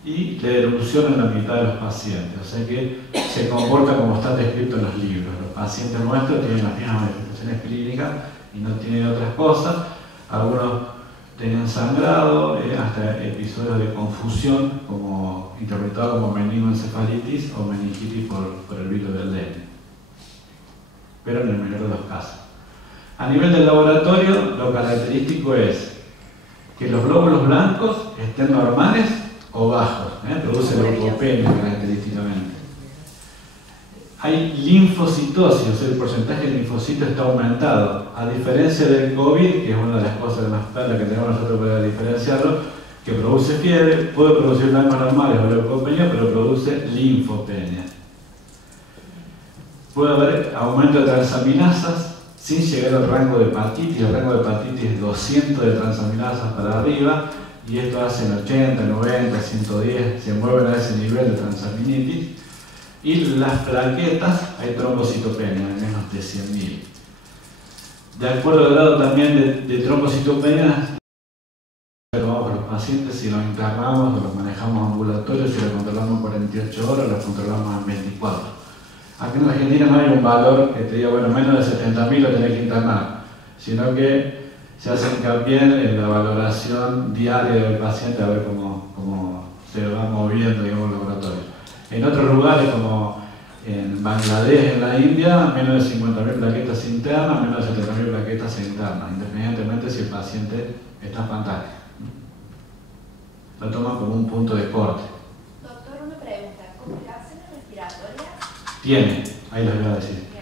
y la erupción en la mitad de los pacientes, o sea que se comporta como está descrito en los libros. Los pacientes nuestros tienen las mismas manifestaciones clínicas y no tienen otras cosas. Algunos tenían sangrado, hasta episodios de confusión, como interpretado como meningoencefalitis o meningitis por el virus del dengue, pero en el menor de los casos. A nivel del laboratorio, lo característico es que los glóbulos blancos estén normales o bajos, produce leucopenia característicamente. Hay linfocitosis, o sea, el porcentaje de linfocitos está aumentado, a diferencia del COVID, que es una de las cosas más claras que tenemos nosotros para diferenciarlo, que produce fiebre, puede producir blancos normales o leucopenia, pero produce linfopenia. Puede haber aumento de transaminasas sin llegar al rango de hepatitis. El rango de hepatitis es 200 de transaminasas para arriba, y esto hace en 80, 90, 110, se mueven a ese nivel de transaminitis. Y las plaquetas, hay trombocitopenia de menos de 100.000. De acuerdo al grado también de trombocitopenia, tomamos a los pacientes, si los internamos o los manejamos ambulatorios, si los controlamos en 48 horas, los controlamos en 24. Aquí en Argentina no hay un valor que te diga, bueno, menos de 70.000 lo tenés que internar, sino que se hace hincapié en la valoración diaria del paciente, a ver cómo se va moviendo, digamos, el laboratorio. En otros lugares, como en Bangladesh, en la India, menos de 50.000 plaquetas internas, menos de 70.000 plaquetas internas, independientemente si el paciente está fantástico. Lo toman como un punto de corte. Doctor, una pregunta. ¿Complicaciones respiratorias? Tiene, ahí les voy a decir.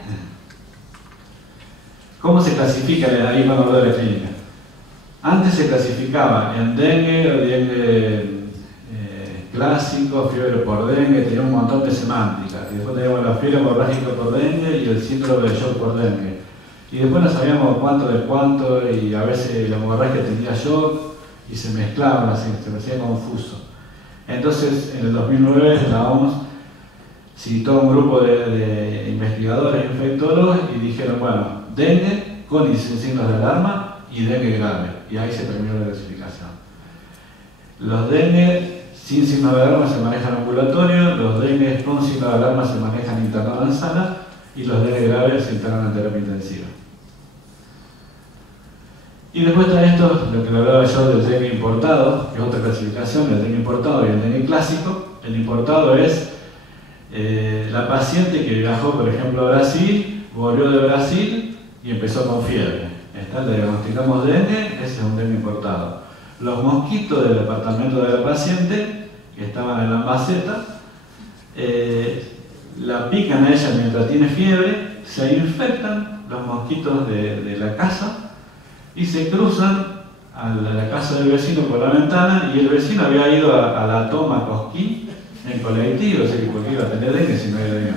¿Cómo se clasifica? Ahí cuando hablo de la clínica. Antes se clasificaba en dengue o dengue clásico, fiebre por dengue, tenía un montón de semánticas. Y después teníamos la fiebre hemorrágica por dengue y el síndrome de shock por dengue. Y después no sabíamos cuánto de cuánto, y a veces la hemorragia tenía shock y se mezclaban así, se me hacía confuso. Entonces, en el 2009, la OMS citó un grupo de investigadores infectólogos y dijeron, bueno, dengue con signos de alarma y dengue grave. Y ahí se terminó la clasificación. Los dengue sin signo de alarma se manejan ambulatorio, los dengue con signo de alarma se manejan internados en sala y los dengue graves se internan en terapia intensiva. Y después está esto, lo que le hablaba yo del dengue importado, que es otra clasificación, el dengue importado y el dengue clásico. El importado es la paciente que viajó, por ejemplo, a Brasil, volvió de Brasil y empezó con fiebre. Le diagnosticamos dengue, ese es un dengue importado. Los mosquitos del departamento de la paciente, que estaban en la maceta, la pican a ella mientras tiene fiebre, se infectan los mosquitos de la casa y se cruzan a la casa del vecino por la ventana, y el vecino había ido a la toma Cosquín en colectivo, o sea que ¿por qué iba a tener dengue si no hay dengue?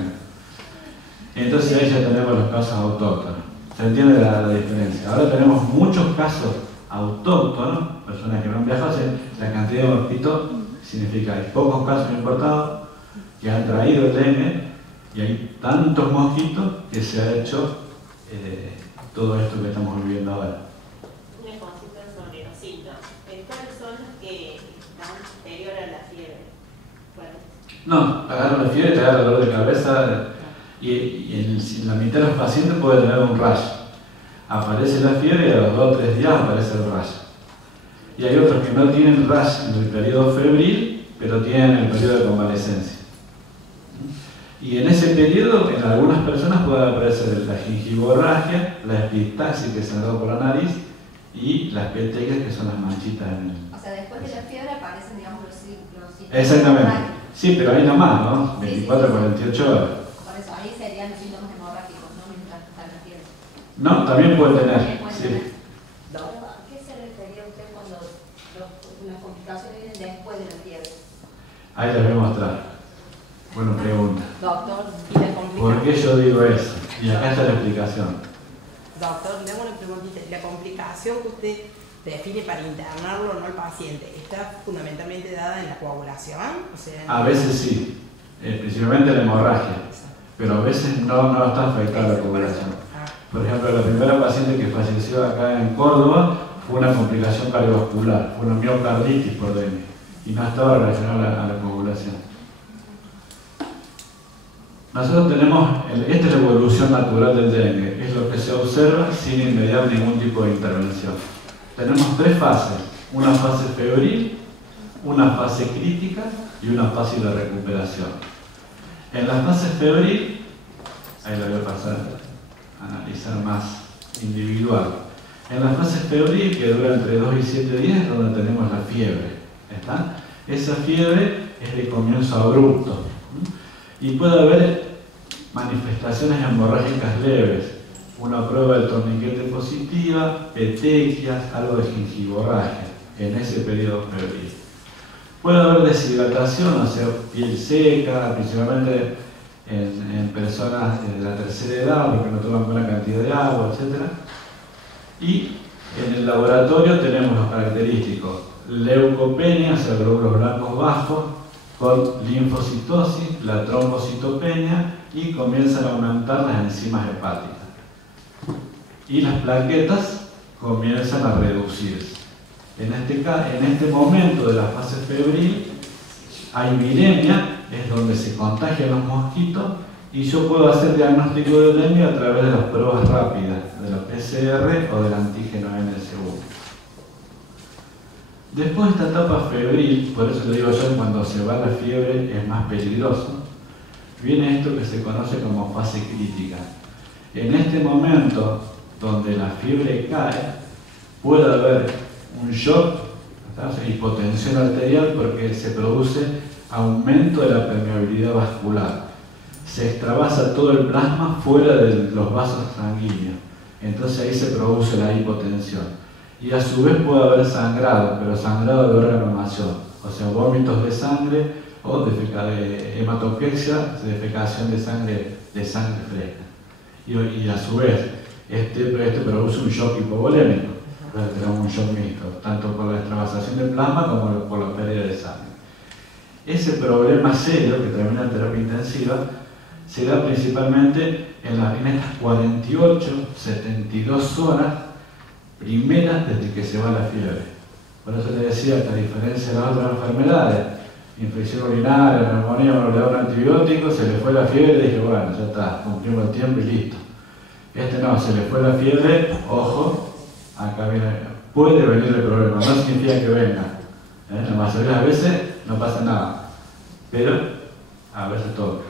Entonces ahí ya tenemos los casos autóctonos. ¿Se entiende la diferencia? Ahora tenemos muchos casos autóctonos, personas que no han viajado, o sea, la cantidad de mosquitos significa que hay pocos casos importados que han traído el dengue, y hay tantos mosquitos que se ha hecho todo esto que estamos viviendo ahora. Una consulta sobre los síntomas. ¿Cuáles son los que están anterior a la fiebre? No, agarra la fiebre, te agarra dolor de cabeza y en la mitad de los pacientes puede tener un rash. Aparece la fiebre y a los 2 o 3 días aparece el rash. Y hay otros que no tienen rash en el periodo febril, pero tienen el periodo de convalescencia. Y en ese periodo, en algunas personas puede aparecer la gingivorragia, la epistaxis, que es sangrado por la nariz, y las petecas, que son las manchitas en el... O sea, después de la fiebre aparecen, digamos, los síntomas. Exactamente. Sí, pero ahí nomás, ¿no? 24 a 48 horas. Por eso, ahí serían los síntomas hemorrágicos, no mientras está la fiebre. No, también puede tener. Sí. ¿A qué se refería usted cuando las complicaciones vienen después de la fiebre? Ahí les voy a mostrar. Buena pregunta. Doctor, ¿y la complicación? ¿Por qué yo digo eso? Y acá está la explicación. Doctor, le hago una preguntita. ¿La complicación que usted define para internarlo, no al paciente, está fundamentalmente dada en la coagulación? O sea, A veces sí, principalmente la hemorragia, pero a veces no está afectada la coagulación. Por ejemplo, la primera paciente que falleció acá en Córdoba fue una complicación cardiovascular, fue una miocarditis por dengue, y no estaba relacionada a la coagulación. Nosotros tenemos, esta es la evolución natural del dengue, es lo que se observa sin inmediar ningún tipo de intervención. Tenemos 3 fases, una fase febril, una fase crítica y una fase de recuperación. En la fase febril, ahí la voy a pasar a analizar más individual. En la fase febril, que dura entre 2 y 7 días, es donde tenemos la fiebre. ¿Está? Esa fiebre es de comienzo abrupto. Y puede haber manifestaciones hemorrágicas leves, una prueba del torniquete positiva, petequias, algo de gingivorragia en ese periodo febril. Puede haber deshidratación, o sea, piel seca, principalmente en personas de la tercera edad, porque no toman buena cantidad de agua, etc. Y en el laboratorio tenemos los característicos: leucopenia, o sea, glóbulos blancos bajos, con linfocitosis, la trombocitopenia, y comienzan a aumentar las enzimas hepáticas. Y las plaquetas comienzan a reducirse. En este momento de la fase febril hay viremia, es donde se contagian los mosquitos, y yo puedo hacer diagnóstico de dengue a través de las pruebas rápidas, de la PCR o del antígeno NS1. Después de esta etapa febril, por eso le digo yo, cuando se va la fiebre es más peligroso, viene esto que se conoce como fase crítica. En este momento, donde la fiebre cae, puede haber un shock, hipotensión arterial, porque se produce aumento de la permeabilidad vascular. Se extravasa todo el plasma fuera de los vasos sanguíneos. Entonces ahí se produce la hipotensión. Y a su vez puede haber sangrado, pero sangrado de órgano mayor, o sea, vómitos de sangre o hematopexia, defecación de sangre fresca. Y a su vez, este produce un shock hipovolémico, tenemos un shock mixto, tanto por la extravasación del plasma como por la pérdida de sangre. Ese problema serio que termina en terapia intensiva se da principalmente en estas 48, 72 horas primeras desde que se va la fiebre. Por eso le decía que a diferencia de las otras enfermedades, infección urinaria, neumonía, uno le da un antibiótico, se le fue la fiebre y dije, bueno, ya está, cumplimos el tiempo y listo. Este no, se le fue la fiebre, ojo, acá viene, puede venir el problema, no significa que venga. La mayoría de las veces no pasa nada, pero a veces toca.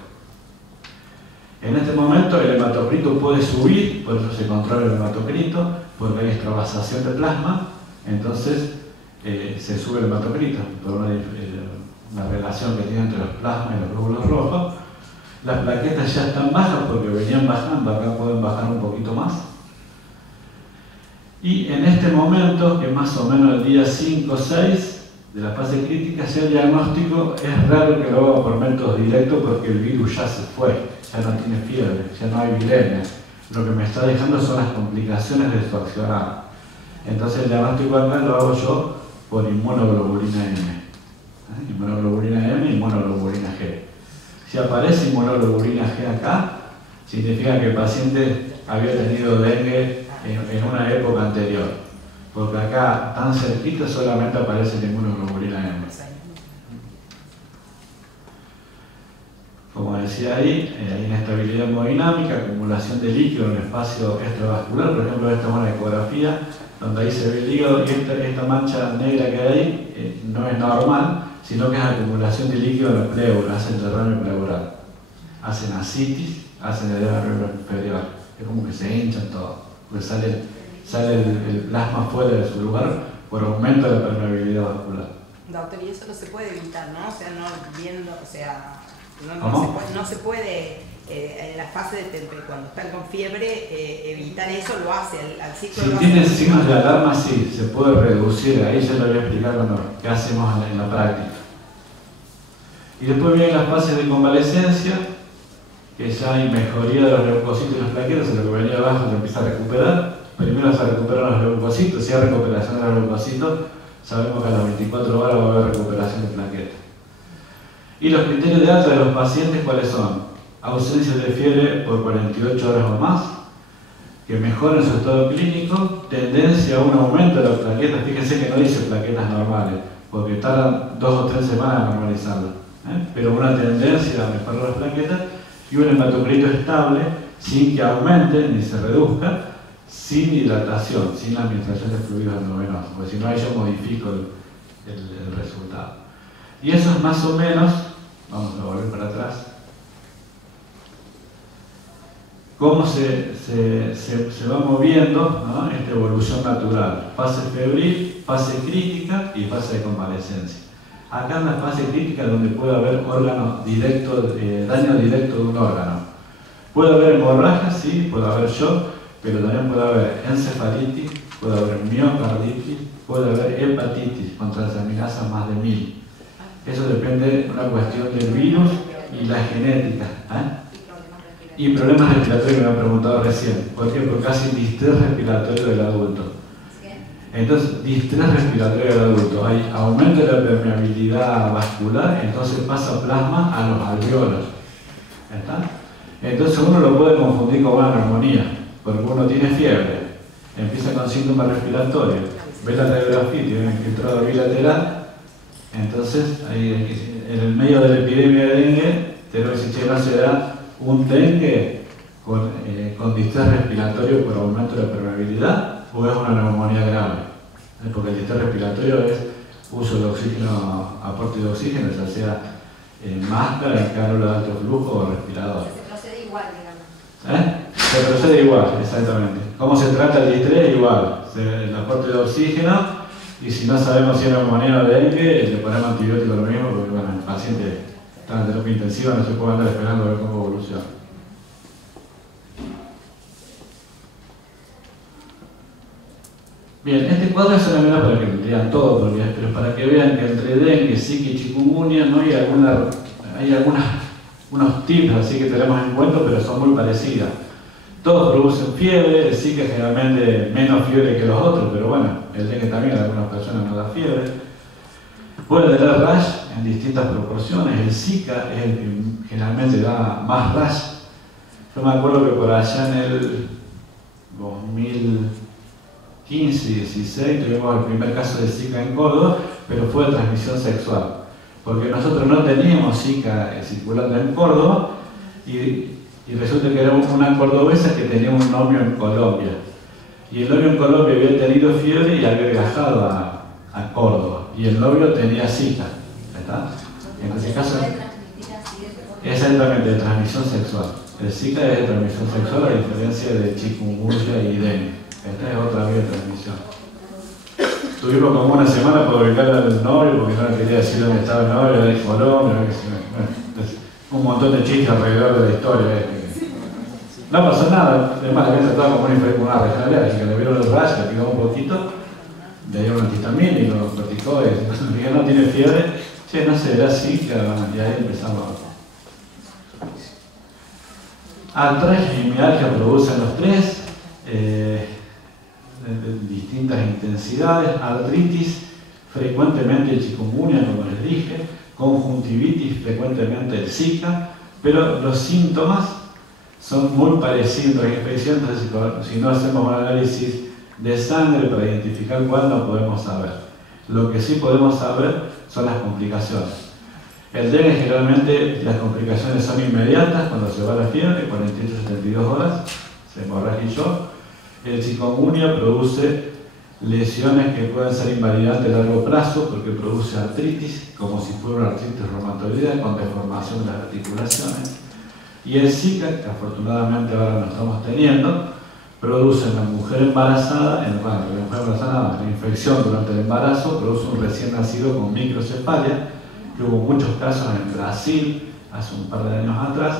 En este momento el hematocrito puede subir, por eso se controla el hematocrito, porque hay extravasación de plasma, entonces se sube el hematocrito por una relación que tiene entre los plasmas y los glóbulos rojos. Las plaquetas ya están bajas porque venían bajando, acá pueden bajar un poquito más. Y en este momento, que más o menos el día 5 o 6 de la fase crítica, ya el diagnóstico es raro que lo haga por métodos directos porque el virus ya se fue, ya no tiene fiebre, ya no hay viremia. Lo que me está dejando son las complicaciones de su accionar. Entonces el diagnóstico acá lo hago yo por inmunoglobulina M. Inmunoglobulina M y inmunoglobulina G. Si aparece inmunoglobulina G acá, significa que el paciente había tenido dengue en una época anterior. Porque acá, tan cerquita, solamente aparece la inmunoglobulina M. Como decía ahí, hay inestabilidad hemodinámica, acumulación de líquido en el espacio extravascular. Por ejemplo, esta es una ecografía donde ahí se ve el hígado y esta mancha negra que hay ahí no es normal, sino que es acumulación de líquido en la pleura, hacen derrame pleural. Hacen ascitis, hacen edema inferior. Es como que se hinchan todo, porque sale el plasma fuera de su lugar por aumento de la permeabilidad vascular. Doctor, y eso no se puede evitar, ¿no? O sea, no viendo, o sea, no se puede en la fase de cuando están con fiebre evitar eso, lo hace al ciclo. Si tienen signos de alarma, sí, se puede reducir, ahí ya lo voy a explicar qué hacemos en la práctica. Y después viene la fase de convalescencia, que ya hay mejoría de los leucocitos y las plaquetas, lo que venía abajo se empieza a recuperar. Primero se recuperan los leucocitos, si hay recuperación de los leucocitos, sabemos que a las 24 horas va a haber recuperación de plaquetas. Y los criterios de alta de los pacientes, ¿cuáles son? Ausencia de fiebre por 48 horas o más, que mejoren su estado clínico, tendencia a un aumento de las plaquetas, fíjense que no dice plaquetas normales, porque tardan 2 o 3 semanas en normalizarlo, pero una tendencia a mejorar las plaquetas y un hematocrito estable, sin que aumente ni se reduzca, sin hidratación, sin la administración de fluidos endovenosos, porque si no ahí yo modifico el resultado. Y eso es más o menos, vamos a volver para atrás, cómo se va moviendo, ¿no?, esta evolución natural. Fase febril, fase crítica y fase de convalescencia. Acá en la fase crítica es donde puede haber órgano directo, daño directo de un órgano. Puede haber hemorragia, sí, puede haber shock, pero también puede haber encefalitis, puede haber miocarditis, puede haber hepatitis con transaminasas más de 1000. Eso depende de una cuestión del virus y la genética. Y problemas respiratorios que me han preguntado recién. ¿Por qué? Porque hace distrés respiratorio del adulto. Entonces, distrés respiratorio del adulto. Hay aumento de la permeabilidad vascular, entonces pasa plasma a los alveolos. ¿Está? Entonces uno lo puede confundir con una neumonía, porque uno tiene fiebre, empieza con síntomas respiratorios, ve la radiografía, tiene un infiltrado bilateral, entonces ahí, en el medio de la epidemia de dengue, te lo dice, che, no será un dengue con distrés respiratorio por aumento de la permeabilidad o es una neumonía grave, porque el distrés respiratorio es uso de oxígeno, aporte de oxígeno, ya sea en máscara, en cánula de alto flujo o respirador. Se procede igual, digamos. Se procede igual, exactamente. ¿Cómo se trata el distrés? Igual, el aporte de oxígeno, y si no sabemos si es neumonía o dengue, le ponemos antibiótico lo mismo, porque bueno, el paciente está en terapia intensiva, no se puede andar esperando a ver cómo evoluciona. Bien, este cuadro es solamente para que lo lean todo, pero para que vean que entre dengue, zika y chikungunya no hay unos tips así que tenemos en cuenta, pero son muy parecidas. Todos producen fiebre, el zika generalmente menos fiebre que los otros, pero bueno, el dengue también a algunas personas no da fiebre. Puede dar rash en distintas proporciones, el zika es el que generalmente da más rash. Yo me acuerdo que por allá en el 2000, 15 y 16 tuvimos el primer caso de Zika en Córdoba, pero fue de transmisión sexual. Porque nosotros no teníamos Zika circulando en Córdoba y resulta que era una cordobesa que tenía un novio en Colombia. Y el novio en Colombia había tenido fiebre y había viajado a Córdoba. Y el novio tenía Zika. ¿Está? En ese caso, exactamente, de transmisión sexual. El Zika es de transmisión sexual, a diferencia de chikungunya y dengue. Esta es otra vía de transmisión. Tuvimos como una semana para ubicar al novio, porque no le quería decir dónde estaba el novio, de Colombia, un montón de chistes alrededor de la historia. No pasó nada, además la gente estaba como una rejalera, así que le vieron los rayos, le picó un poquito, le dieron un antihistamínico, lo practicó, y dije, no tiene fiebre, che, no sé, era Zika, y ahí empezamos. Artres y mialgia producen los tres, de distintas intensidades, artritis, frecuentemente el chikungunya, como les dije, conjuntivitis, frecuentemente el Zika, pero los síntomas son muy parecidos a la infección, entonces si no hacemos un análisis de sangre para identificar cuál no podemos saber. Lo que sí podemos saber son las complicaciones. El dengue generalmente las complicaciones son inmediatas cuando se va la fiebre, 48 a 72 horas, se hemorragia y shock. El chikungunya produce lesiones que pueden ser invalidantes a largo plazo porque produce artritis, como si fuera una artritis reumatoidea con deformación de las articulaciones. Y el Zika, que afortunadamente ahora no estamos teniendo, produce en la mujer embarazada, la infección durante el embarazo, produce un recién nacido con microcefalia, que hubo muchos casos en Brasil hace un par de años atrás,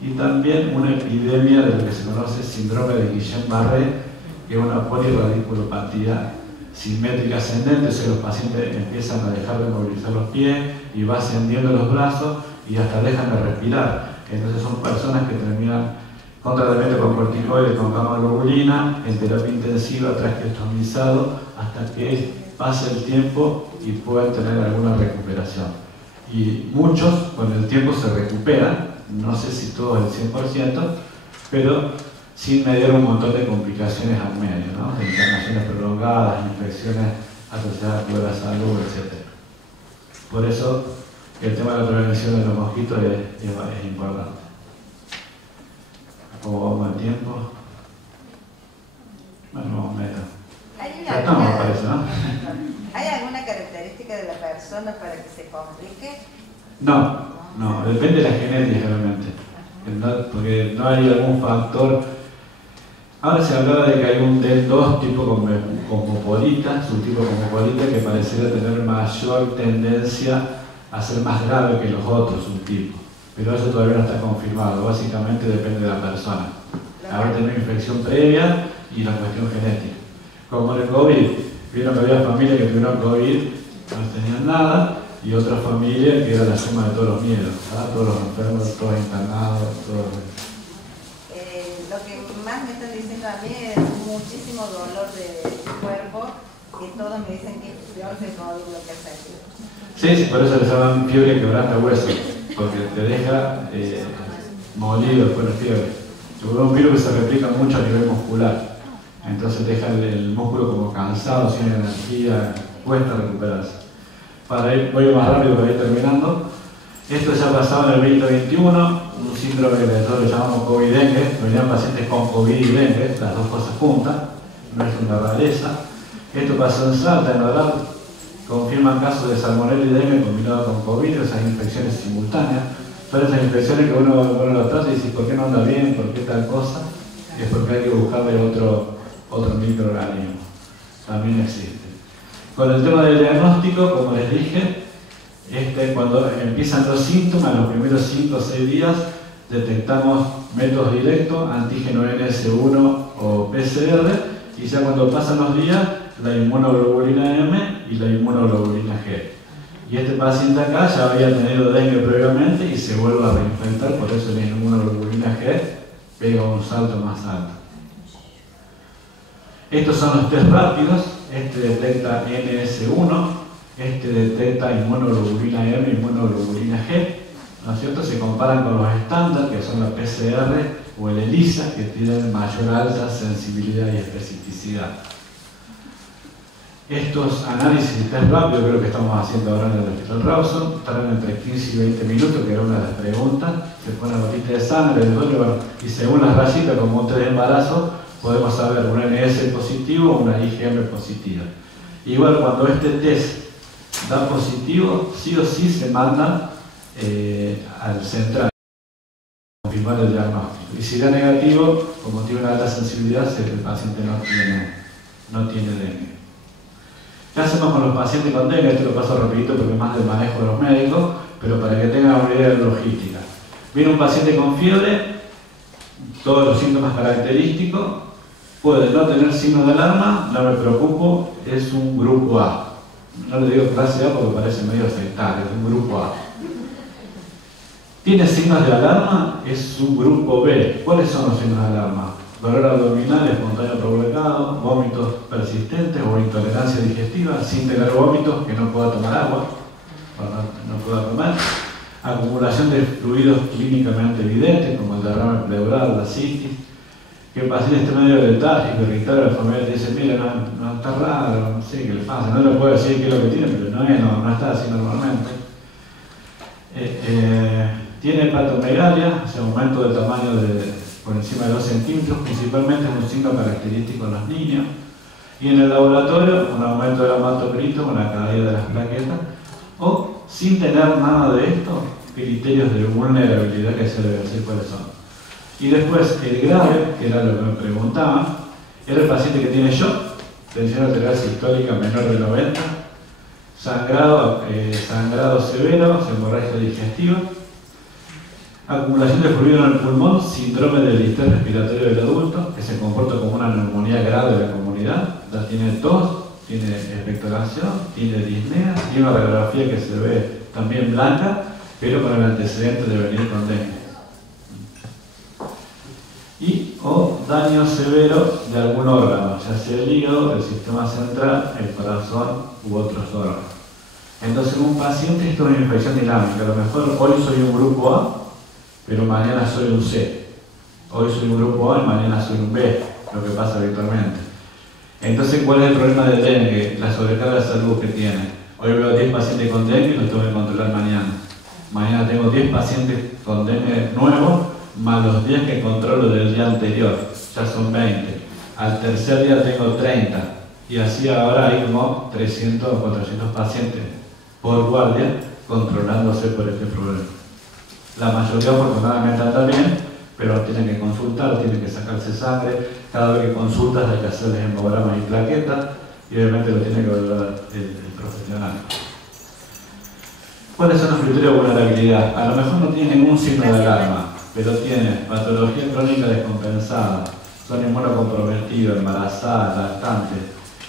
y también una epidemia de lo que se conoce síndrome de Guillain-Barré, que es una polirradiculopatía simétrica ascendente, o sea, los pacientes empiezan a dejar de movilizar los pies y va ascendiendo los brazos y hasta dejan de respirar. Entonces son personas que terminan con tratamiento con corticoides, con gamma-globulina, en terapia intensiva, traqueostomizado, hasta que pase el tiempo y puedan tener alguna recuperación. Y muchos con el tiempo se recuperan, no sé si todos el 100%, pero sin mediar un montón de complicaciones al medio, ¿no? De internaciones prolongadas, infecciones asociadas con la salud, etc. Por eso el tema de la prevención de los mosquitos es importante. ¿Cómo vamos el tiempo? Bueno, vamos medio. Ya estamos, parece, ¿no? ¿Hay alguna característica de la persona para que se complique? No, depende de la genética realmente. Porque no hay algún factor. Ahora se hablaba de que hay un DEL2 tipo cosmopolita, subtipo cosmopolita, que pareciera tener mayor tendencia a ser más grave que los otros subtipos. Pero eso todavía no está confirmado, básicamente depende de la persona. Habrá tenido infección previa y la cuestión genética. Como el COVID, vieron que había familias que tuvieron COVID, no tenían nada, y otra familia que era la suma de todos los miedos, ¿verdad? Todos los enfermos, todos internados, todos. Lo que más me están diciendo a mí es muchísimo dolor de cuerpo, que todos me dicen que es peor que COVID lo que hace. Sí, por eso les llaman fiebre quebranta hueso, porque te deja molido después de la fiebre. Es un virus que se replica mucho a nivel muscular, entonces deja el músculo como cansado, sin energía, cuesta recuperarse. Voy más rápido para ir terminando. Esto ya ha pasado en el 2021, un síndrome que nosotros llamamos COVID-dengue, venían pacientes con COVID y dengue, las dos cosas juntas, no es una rareza. Esto pasó en Salta, en Oral, confirman casos de salmonella y dengue combinados con COVID, esas infecciones simultáneas. Son esas infecciones que uno lo trata y dice, ¿por qué no anda bien? ¿Por qué tal cosa? Y es porque hay que buscarle otro microorganismo. También existe. Con el tema del diagnóstico, como les dije, cuando empiezan los síntomas, los primeros 5 o 6 días, detectamos métodos directos, antígeno NS1 o PCR, y ya cuando pasan los días, la inmunoglobulina M y la inmunoglobulina G. Y este paciente acá ya había tenido dengue previamente y se vuelve a reinfectar, por eso la inmunoglobulina G pega un salto más alto. Estos son los test rápidos. Este detecta NS1, este detecta inmunoglobulina M y inmunoglobulina G, ¿no es cierto? Se comparan con los estándar, que son la PCR o el ELISA, que tienen mayor alta sensibilidad y especificidad. Estos análisis y test rápidos, creo que estamos haciendo ahora en el Hospital Rawson, tardan entre 15 y 20 minutos, que era una de las preguntas. Se pone una gotita de sangre, y según las rayitas, como un test de embarazo, podemos saber un NS positivo o una IgM positiva. Igual cuando este test da positivo, sí o sí se manda al central a confirmar el diagnóstico. Y si da negativo, como tiene una alta sensibilidad, el paciente no tiene dengue. ¿Qué hacemos con los pacientes con dengue? Esto lo paso rapidito porque es más del manejo de los médicos, pero para que tengan una idea de logística. Viene un paciente con fiebre, todos los síntomas característicos, puede no tener signos de alarma, no me preocupo, es un grupo A. No le digo clase A porque parece medio sectario, es un grupo A. ¿Tiene signos de alarma? Es un grupo B. ¿Cuáles son los signos de alarma? Dolor abdominal espontáneo provocado, vómitos persistentes o intolerancia digestiva, sin tener vómitos, que no pueda tomar agua, o no pueda comer. Acumulación de fluidos clínicamente evidentes, como el derrame pleural, la citis. Que el paciente esté medio letárgico, irritable, la familia te dice, mira, no está raro, no sé qué le pasa, no le puedo decir qué es lo que tiene, pero no está así normalmente. Tiene hepatomegalia, o sea, aumento de tamaño por encima de 2 centímetros, principalmente es un signo característico en los niños. Y en el laboratorio, un aumento del hematocrito, una caída de las plaquetas, o sin tener nada de esto, criterios de vulnerabilidad que se debe decir cuáles son. Y después, el grave, que era lo que me preguntaban, era el paciente que tiene shock, tensión arterial sistólica menor de 90, sangrado severo, hemorragia digestiva, acumulación de fluido en el pulmón, síndrome del distrés respiratorio del adulto, que se comporta como una neumonía grave de la comunidad, ya tiene tos, tiene expectoración, tiene disnea, tiene una radiografía que se ve también blanca, pero con el antecedente de venir con dengue. O daño severo de algún órgano, ya sea el hígado, el sistema central, el corazón u otros órganos. Entonces, en un paciente esto es una infección dinámica. A lo mejor hoy soy un grupo A, pero mañana soy un C. Hoy soy un grupo A y mañana soy un B, lo que pasa habitualmente. Entonces, ¿cuál es el problema del dengue? La sobrecarga de salud que tiene. Hoy veo 10 pacientes con dengue y los tengo que controlar mañana. Mañana tengo 10 pacientes con dengue nuevos, más los 10 que controlo del día anterior, ya son 20. Al tercer día tengo 30. Y así ahora hay como 300 o 400 pacientes por guardia controlándose por este problema. La mayoría afortunadamente anda bien, pero tienen que consultar, tienen que sacarse sangre. Cada vez que consultas hay que hacerles hemogramas y plaquetas, y obviamente lo tiene que evaluar el profesional. ¿Cuáles son los criterios de vulnerabilidad? A lo mejor no tiene ningún signo de alarma, pero tiene patología crónica descompensada, son inmunocomprometidos, embarazadas, lactantes,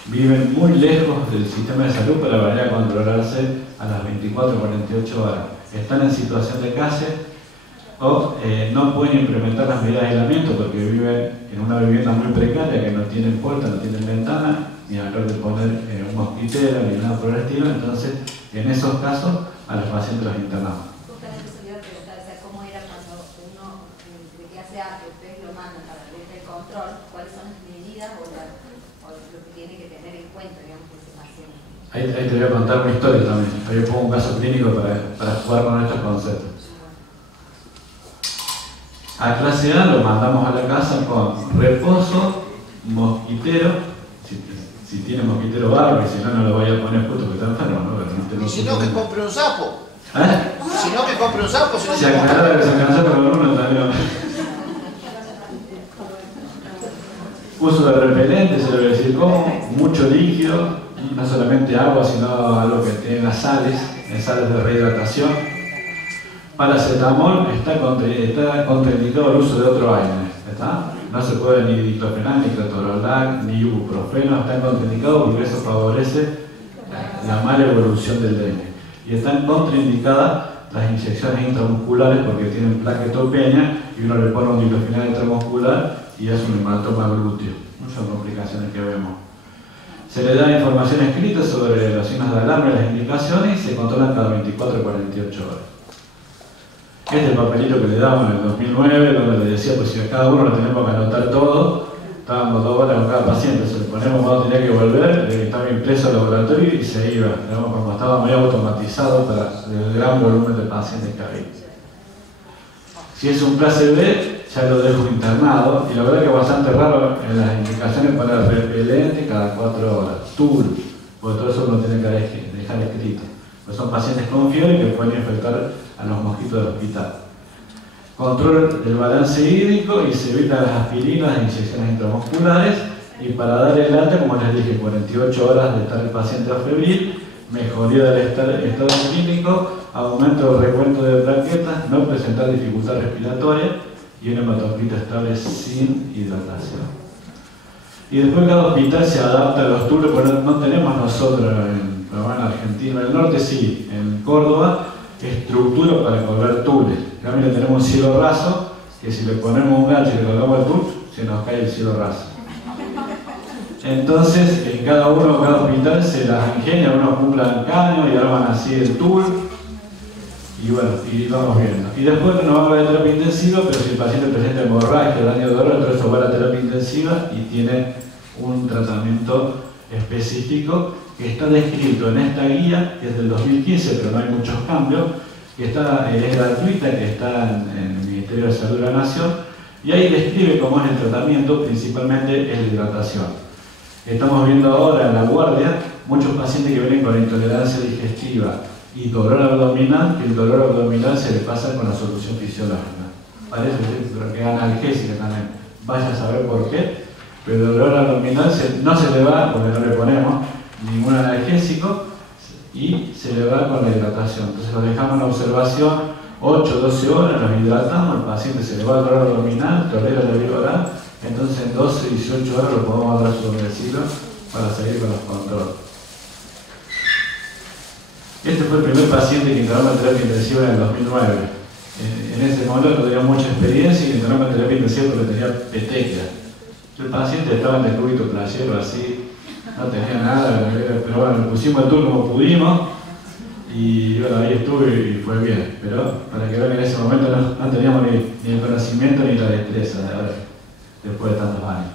viven muy lejos del sistema de salud para venir a controlarse a las 24 o 48 horas, están en situación de calle o no pueden implementar las medidas de aislamiento porque viven en una vivienda muy precaria que no tienen puerta, no tienen ventana, ni hablar de poner un mosquitero ni nada por el estilo. Entonces, en esos casos, a los pacientes los internamos. Justamente se iba a preguntar, o sea, ¿cómo era cuando uno de clase A, que ustedes lo mandan para ver el control, cuáles son las medidas o lo que tiene que tener en cuenta, digamos, ese paciente? Ahí te voy a contar una historia también. Ahí pongo un caso clínico para jugar con estos conceptos. A clase A lo mandamos a la casa con reposo, mosquitero, si tiene mosquitero bárbaro, y si no, no lo voy a poner justo porque está enfermo, ¿no? Pero no y si no, que compre un sapo. ¿Eh? Si no, que compre un sapo. Si no, se aclaraba que se alcanzó con uno también. Uso de repelente, se debe decir cómo, mucho líquido, no solamente agua, sino algo que tenga sales de rehidratación. Paracetamol está contraindicado el uso de otro AINE, ¿está? No se puede ni diclofenac, ni ketorolac, ni ibuprofeno, está contraindicado porque eso favorece la mala evolución del dengue. Y están contraindicadas las inyecciones intramusculares porque tienen plaquetopenia y uno le pone un diclofenac intramuscular y es un hematoma glúteo. Muchas complicaciones que vemos. Se le da información escrita sobre los signos de alarma y las indicaciones y se controlan cada 24 o 48 horas. Este es el papelito que le damos en el 2009, donde le decía, pues si a cada uno lo tenemos que anotar todo, estábamos 2 horas con cada paciente, se le ponemos cuando tenía que volver, estaba preso al laboratorio y se iba, digamos, como estaba muy automatizado para el gran volumen de pacientes que había. Si es un clase B, ya lo dejo internado, y la verdad que es bastante raro en las indicaciones para repelente cada 4 horas, TUR, porque todo eso uno tiene que dejar escrito. Pues son pacientes con fiebre que pueden infectar a los mosquitos del hospital. Control del balance hídrico y se evitan las aspirinas e inyecciones intramusculares. Y para dar el alta, como les dije, 48 horas de estar el paciente febril, mejoría del estado clínico, aumento del recuento de plaquetas, no presentar dificultad respiratoria y un hematocrito estable sin hidratación. Y después cada hospital se adapta a los turnos, porque no tenemos nosotros en Argentina, en el norte sí, en Córdoba, estructura para colgar tules. También tenemos un cielo raso, que si le ponemos un gancho y le colgamos el tul, se nos cae el cielo raso. Entonces, en cada hospital se las ingenia, unos cumplan caño y arman así el tour, y bueno, y vamos viendo. Y después nos vamos a la terapia intensiva, pero si el paciente presenta hemorragia, daño de dolor, entonces va a la terapia intensiva y tiene un tratamiento específico que está descrito en esta guía, que es del 2015, pero no hay muchos cambios, que es gratuita, que está en el Ministerio de Salud de la Nación, y ahí describe cómo es el tratamiento, principalmente es la hidratación. Estamos viendo ahora en la guardia muchos pacientes que vienen con intolerancia digestiva y dolor abdominal, que el dolor abdominal se le pasa con la solución fisiológica. Parece que es analgésica también, vaya a saber por qué, pero el dolor abdominal no se le va, porque no le ponemos ningún analgésico, y se le va con la hidratación. Entonces lo dejamos en observación 8-12 horas, nos hidratamos, el paciente se le va el dolor abdominal, tolera la vía oral. Entonces en 12-18 horas lo podemos dar su domicilio para seguir con los controles. Este fue el primer paciente que internaron en terapia intensiva en el 2009. En ese momento no tenía mucha experiencia y internaron en terapia intensiva porque tenía petequia. El paciente estaba en decúbito playero así, no tenía nada, pero bueno, le pusimos el turno como pudimos y bueno, ahí estuve y fue bien. Pero para que vean que en ese momento no teníamos ni el conocimiento ni la destreza de ahora. Después de tantos años.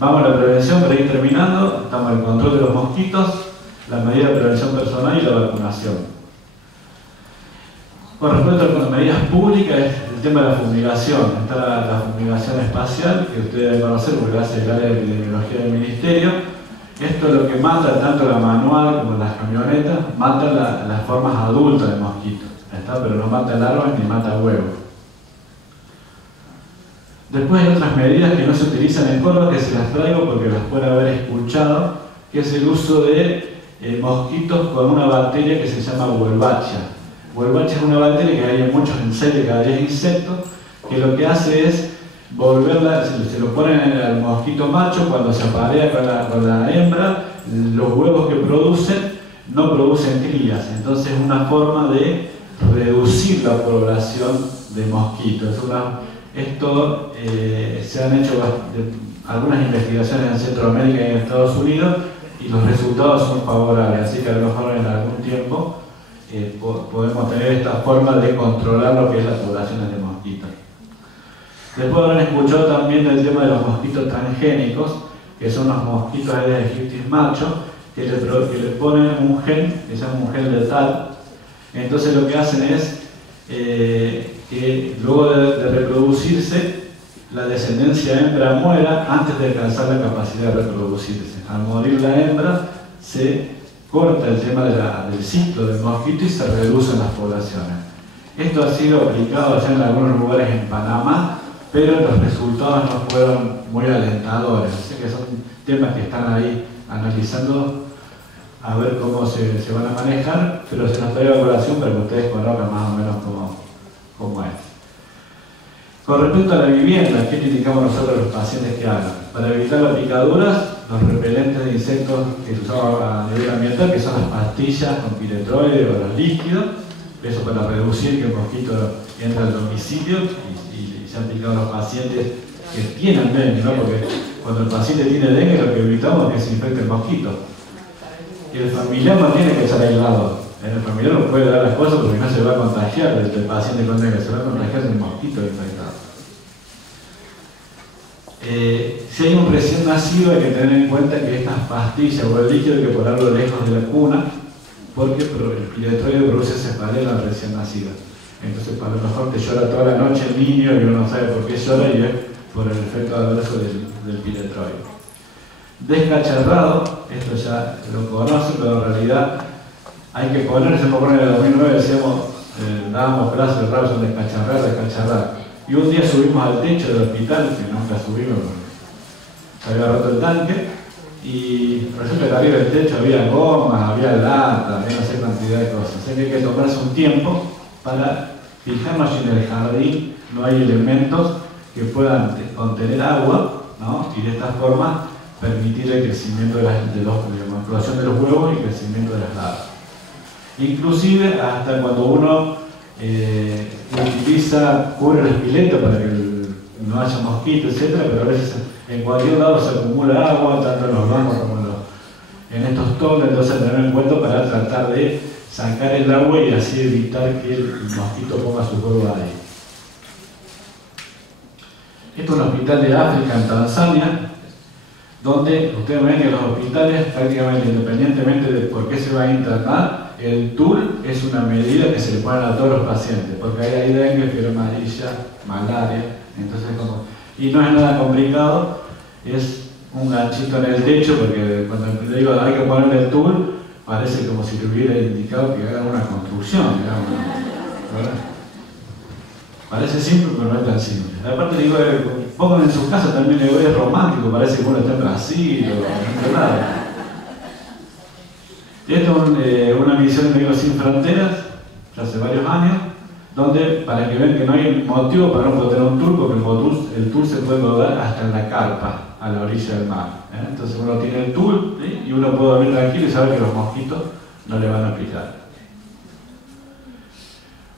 Vamos a la prevención para ir terminando. Estamos en el control de los mosquitos, la medida de prevención personal y la vacunación. Con respecto a las medidas públicas, es el tema de la fumigación. Está la fumigación espacial, que ustedes deben conocer porque hace el área de epidemiología del ministerio. Esto es lo que mata, tanto la manual como las camionetas, mata las formas adultas de mosquitos. Pero no mata larvas ni mata huevos. Después hay otras medidas que no se utilizan en Córdoba, que se las traigo porque las pueden haber escuchado, que es el uso de mosquitos con una bacteria que se llama Wolbachia. Wolbachia es una bacteria que hay en muchos insectos, cada 10 insectos, que lo que hace es volverla, se lo ponen al mosquito macho cuando se aparea con la hembra, los huevos que producen no producen crías, entonces es una forma de reducir la población de mosquitos. Esto se han hecho algunas investigaciones en Centroamérica y en Estados Unidos y los resultados son favorables, así que a lo mejor en algún tiempo podemos tener esta forma de controlar lo que es las poblaciones de mosquitos. Después habrán escuchado también el tema de los mosquitos transgénicos, que son los mosquitos Aedes aegypti macho, que le ponen un gen, que se llama un gen letal. Entonces lo que hacen es que luego de reproducirse, la descendencia hembra muera antes de alcanzar la capacidad de reproducirse. Al morir la hembra, se corta el tema del ciclo del mosquito y se reducen las poblaciones. Esto ha sido aplicado ya en algunos lugares en Panamá, pero los resultados no fueron muy alentadores. Así que son temas que están ahí analizando a ver cómo se van a manejar, pero se nos trae la colación para que ustedes conozcan más o menos cómo es. Con respecto a la vivienda, ¿qué criticamos nosotros a los pacientes que hagan? Para evitar las picaduras, los repelentes de insectos que se usaban a nivel ambiental, que son las pastillas con piretroide o los líquidos, eso para reducir que el mosquito entre al domicilio y se han picado los pacientes que tienen dengue, ¿no? Porque cuando el paciente tiene dengue lo que evitamos es que se infecte el mosquito. Y el familiar no tiene que estar aislado. El familiar no puede dar las cosas porque no se va a contagiar del paciente con dengue, se va a contagiar del mosquito infectado. Si hay un recién nacido hay que tener en cuenta que estas pastillas o el líquido hay que ponerlo lejos de la cuna, porque el piretroide produce cefalea al recién nacido. Entonces, a lo mejor te llora toda la noche el niño y uno no sabe por qué llora y es por el efecto adverso del piretroide. Descacharrado, esto ya lo conocen, pero en realidad hay que ponerse, me acuerdo en el 2009 decíamos, dábamos clases de Rawson, descacharrar. Y un día subimos al techo del hospital, que nunca subimos porque se había roto el tanque, y resulta que arriba del techo había gomas, había lata, había no sé cantidad de cosas. Así que hay que tomarse un tiempo para fijarnos si en el jardín no hay elementos que puedan contener agua, ¿no? Y de esta forma permitir el crecimiento de la explosión de los huevos y el crecimiento de las larvas. Inclusive hasta cuando uno cubre los piletos para que no haya mosquitos, etc., pero a veces en cualquier lado se acumula agua, tanto en los bancos como en estos tobles, entonces tener en cuenta para tratar de sacar el agua y así evitar que el mosquito ponga sus huevos ahí. Esto es un hospital de África en Tanzania, donde ustedes ven que los hospitales, prácticamente independientemente de por qué se va a internar, el TUL es una medida que se le ponen a todos los pacientes, porque hay dengue, fiebre amarilla, malaria, entonces y no es nada complicado, es un ganchito en el techo, porque cuando le digo hay que ponerle el TUL, parece como si le hubiera indicado que hagan una construcción, digamos, ¿verdad? Parece simple, pero no es tan simple. Aparte le digo, pongan en su casa también, le digo, es romántico, parece que uno está en Brasil o en nada. Esto es una misión de Médicos Sin Fronteras, ya hace varios años, donde, para que vean que no hay motivo para no poder tener un tour, porque el tour se puede colgar hasta en la carpa, a la orilla del mar. Entonces uno tiene el tour, ¿sí? Y uno puede dormir tranquilo y saber que los mosquitos no le van a picar.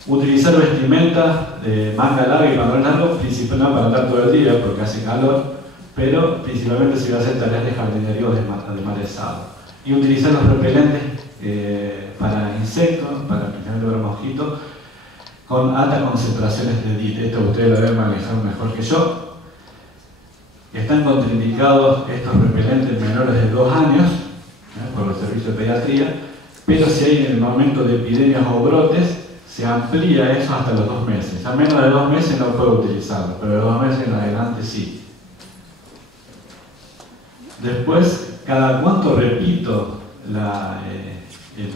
Utilizar vestimenta de manga larga y pantalón largo, principalmente para andar todo el día, porque hace calor, pero principalmente si va a hacer tareas de jardinería o de malezado. Y utilizar los repelentes para insectos, principalmente para mosquitos, con altas concentraciones de DIT. Esto ustedes lo deben manejar mejor que yo. Están contraindicados estos repelentes menores de 2 años, por los servicios de pediatría, pero si hay en el momento de epidemias o brotes, se amplía eso hasta los 2 meses. A menos de 2 meses no puede utilizarlo, pero de 2 meses en adelante sí. Después, cada cuánto repito la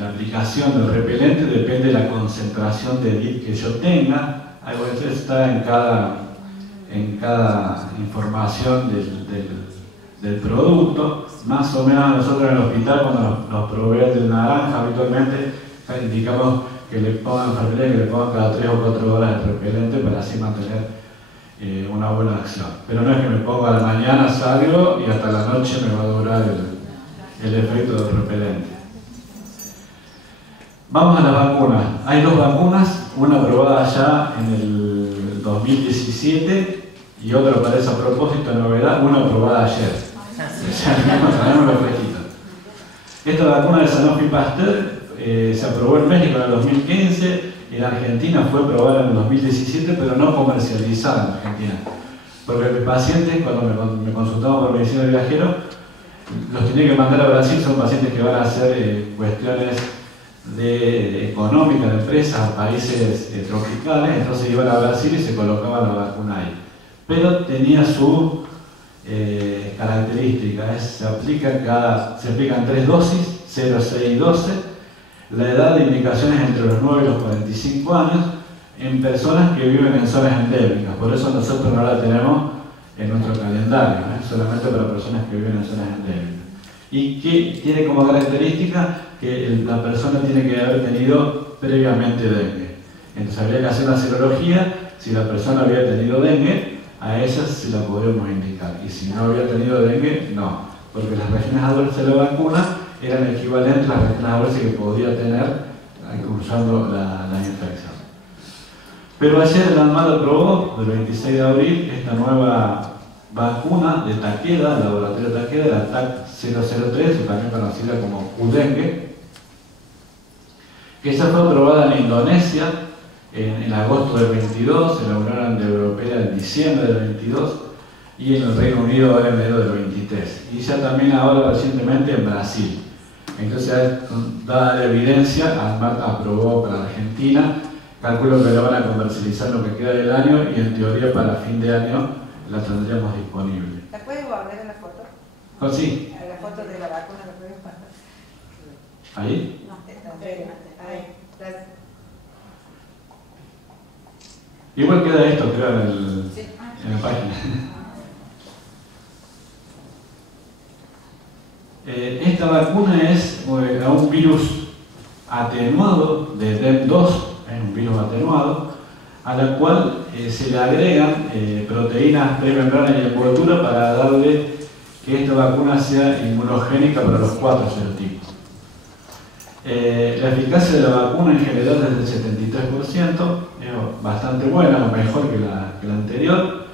aplicación del repelente depende de la concentración de DIT que yo tenga. Algo que está en cada información del producto. Más o menos nosotros en el hospital, cuando nos proveen del naranja, habitualmente indicamos que le pongan repelente, que le pongan cada 3 o 4 horas el repelente para así mantener una buena acción. Pero no es que me ponga a la mañana, salgo y hasta la noche me va a durar el efecto del repelente. Vamos a las vacunas. Hay 2 vacunas, una aprobada ya en el 2017 y otra parece a propósito de novedad, una aprobada ayer. Sabemos los fresquitos. Esta vacuna de Sanofi Pasteur se aprobó en México en el 2015, en Argentina fue aprobada en el 2017, pero no comercializada en Argentina. Porque los pacientes, cuando me consultaban por medicina de viajero, los tenía que mandar a Brasil, son pacientes que van a hacer cuestiones económicas de empresas a países tropicales, entonces iban a Brasil y se colocaban la vacuna ahí. Pero tenía su característica, se aplican 3 dosis, 0, 6 y 12. La edad de indicación es entre los 9 y los 45 años en personas que viven en zonas endémicas, por eso nosotros no la tenemos en nuestro calendario, solamente para personas que viven en zonas endémicas. Y que tiene como característica que la persona tiene que haber tenido previamente dengue. Entonces habría que hacer una serología, si la persona había tenido dengue, a esa sí la podríamos indicar, y si no había tenido dengue, no, porque las regiones adversas de la vacuna eran equivalentes a las regiones adversas que podía tener cursando la infección. Pero ayer el ANMAT aprobó, el 26 de abril, esta nueva vacuna de Takeda, el laboratorio Takeda, la TAC-003, o también conocida como Udengue, que ya fue aprobada en Indonesia en agosto del 22, en la Unión Europea en diciembre del 22, y en el Reino Unido ahora en enero del 23. Y ya también ahora recientemente en Brasil. Entonces, dada la evidencia, ANMAT aprobó para Argentina. Calculo que lo van a comercializar lo que queda del año y en teoría para fin de año la tendríamos disponible. ¿La puedes volver a la foto? ¿Oh, sí? A la foto de la vacuna, ¿la puedes pasar? ¿Ahí? No, ahí. Gracias. Igual queda esto, creo, en la página. Esta vacuna es a un virus atenuado de DEM2, es un virus atenuado, a la cual se le agregan proteínas premembrana y envoltura para darle que esta vacuna sea inmunogénica para los 4 serotipos. La eficacia de la vacuna en general es del 73%, es bastante buena, o mejor que la anterior,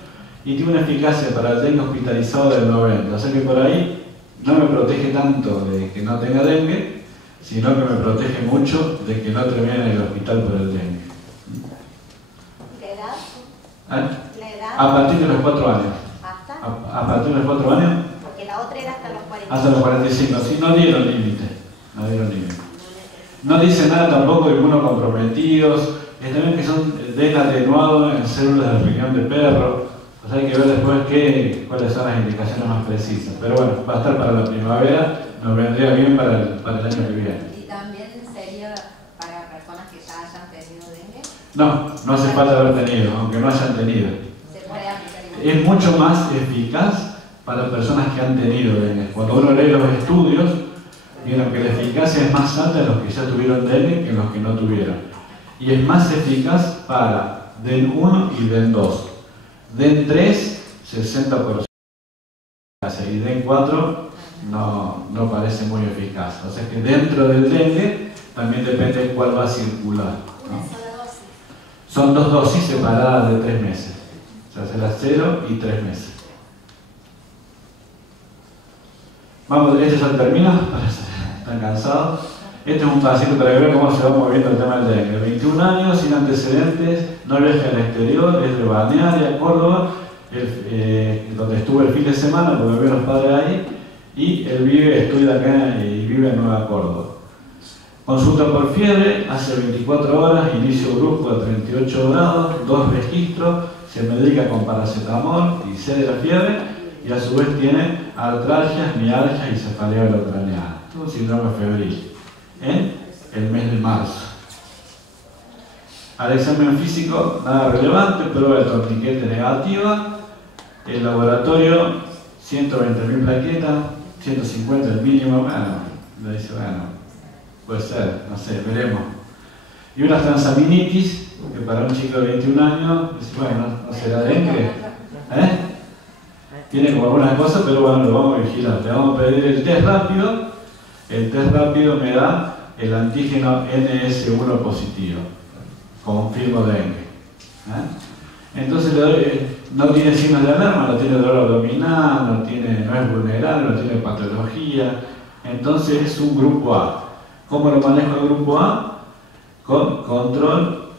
y tiene una eficacia para el dengue hospitalizado del 90%, o sea que por ahí no me protege tanto de que no tenga dengue, sino que me protege mucho de que no termine en el hospital por el dengue. ¿La edad? ¿Ah? ¿La edad? A partir de los 4 años. ¿Hasta? A partir de los 4 años. Porque la otra era hasta los 45. Hasta los 45, sí, no dieron límite. No dieron límite. No dice nada tampoco de inmunocomprometidos, es también que son den atenuados en células del riñón de perro. O sea, hay que ver después cuáles son las indicaciones más precisas. Pero bueno, va a estar para la primavera, nos vendría bien para el año que viene. ¿Y también sería para personas que ya hayan tenido dengue? No hace falta haber tenido, aunque no hayan tenido. ¿Se puede aplicar igual? Es mucho más eficaz para personas que han tenido dengue. Cuando uno lee los estudios, vieron que la eficacia es más alta en los que ya tuvieron dengue que en los que no tuvieron. Y es más eficaz para DEN 1 y DEN 2. DEN 3, 60%. Y DEN 4 no parece muy eficaz. O sea que dentro del dengue también depende de cuál va a circular, ¿no? Una sola dosis. Son 2 dosis separadas de 3 meses. Se hace las 0 y 3 meses. Vamos, este ya termina. Están cansados. Este es un paciente para que vean cómo se va moviendo el tema del dengue. 21 años, sin antecedentes, no viaja al exterior, es de Balnearia, Córdoba, donde estuvo el fin de semana, porque veo a los padres ahí, y él estudia acá y vive en Nueva Córdoba. Consulta por fiebre, hace 24 horas, inicio grupo de 38 grados, 2 registros, se medica con paracetamol y cede la fiebre, y a su vez tiene artralgias, mialgias y cefalea velocraniana, un síndrome febril, en el mes de marzo. Al examen físico, nada relevante, prueba de torniquete negativa, el laboratorio, 120.000 plaquetas, 150 el mínimo, le dice, puede ser, no sé, veremos. Y unas transaminitis, que para un chico de 21 años, dice, no será dengue, tiene como algunas cosas, pero bueno, lo vamos a vigilar. Le vamos a pedir el test rápido. El test rápido me da el antígeno NS1 positivo. Confirmo dengue. Entonces le doy, no tiene signos de alarma, no tiene dolor abdominal, no es vulnerable, no tiene patología. Entonces es un grupo A. ¿Cómo lo manejo el grupo A? Con control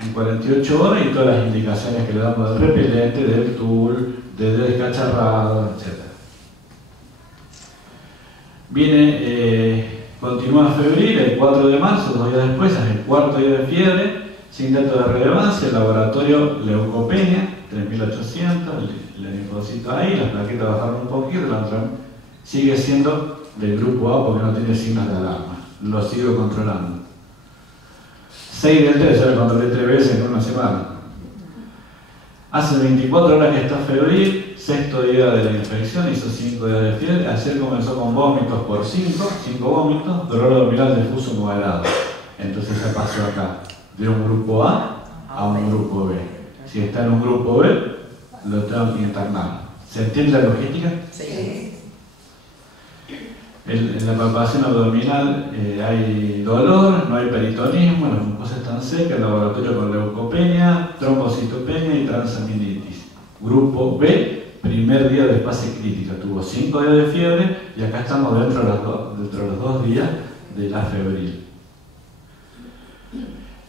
en 48 horas y todas las indicaciones que le damos del repelente, del tool, del descacharrado, etc. Continúa febril, el 4 de marzo, 2 días después, es el cuarto día de fiebre, sin datos de relevancia, el laboratorio leucopenia, 3800, el linfocito ahí, las plaquetas bajaron un poquito, sigue siendo del grupo A porque no tiene signos de alarma, lo sigo controlando. 6 del 3, ya lo controlé 3 veces en una semana. Hace 24 horas que está febril, sexto día de la infección, hizo 5 días de fiebre. Ayer comenzó con vómitos por 5 vómitos, dolor abdominal difuso moderado. Entonces ya pasó acá, de un grupo A un grupo B. Si está en un grupo B, lo tengo que internar. ¿Se entiende la logística? Sí. En la palpación abdominal hay dolor, no hay peritonismo, las mucosas están secas, laboratorio con leucopenia, trombocitopenia y transaminitis. Grupo B, primer día de fase crítica, tuvo 5 días de fiebre y acá estamos dentro de los 2 días de la febril.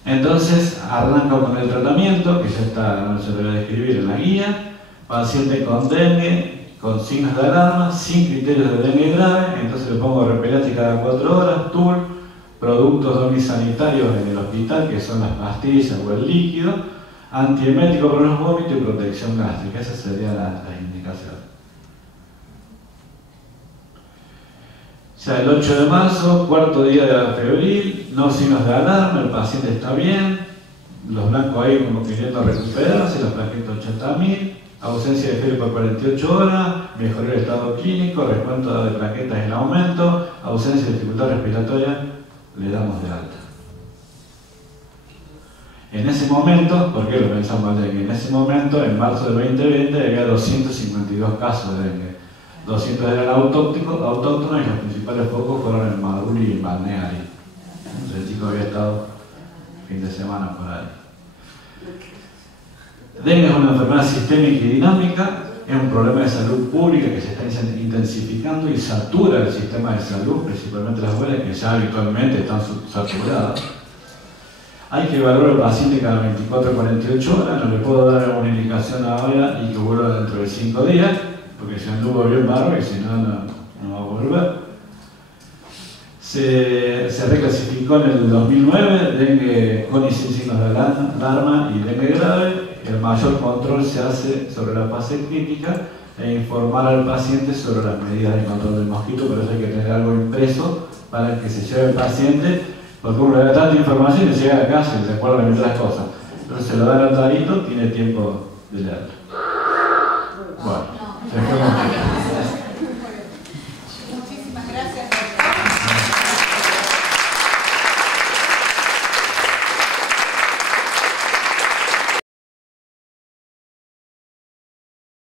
Entonces arranco con el tratamiento, que ya está, no se debe describir en la guía. paciente con dengue, con signos de alarma, sin criterios de dengue grave, entonces le pongo repelente cada 4 horas, TUR, productos domisanitarios en el hospital, que son las pastillas o el líquido, antiemético para los vómitos y protección gástrica. Esas serían las indicaciones. Ya el 8 de marzo, cuarto día de la febril, no signos de alarma, el paciente está bien, los blancos ahí como queriendo recuperarse, las plaquetas 80.000, ausencia de fiebre por 48 horas, mejoría el estado clínico, recuento de plaquetas en aumento, ausencia de dificultad respiratoria, le damos de alta. En ese momento, ¿por qué lo pensamos al dengue? En ese momento, en marzo del 2020, había 252 casos de dengue. 200 eran autóctonos y los principales focos fueron en Madrid y en Balneario. El chico había estado fin de semana por ahí. Dengue es una enfermedad sistémica y dinámica, es un problema de salud pública que se está intensificando y satura el sistema de salud, principalmente las escuelas que ya habitualmente están saturadas. Hay que evaluar al paciente cada 24 a 48 horas, no le puedo dar una indicación ahora y que vuelva dentro de 5 días, porque si anduvo bien barro y si no, no va a volver. Se reclasificó en el 2009 dengue con y sin signos de alarma y dengue grave. El mayor control se hace sobre la fase crítica e informar al paciente sobre las medidas de control del mosquito, por eso hay que tener algo impreso para que se lleve el paciente, porque uno le da tanta información y llega a casa y se acuerda de otras cosas. Pero se lo da anotadito, tiene tiempo de leerlo. Bueno, Muchísimas gracias.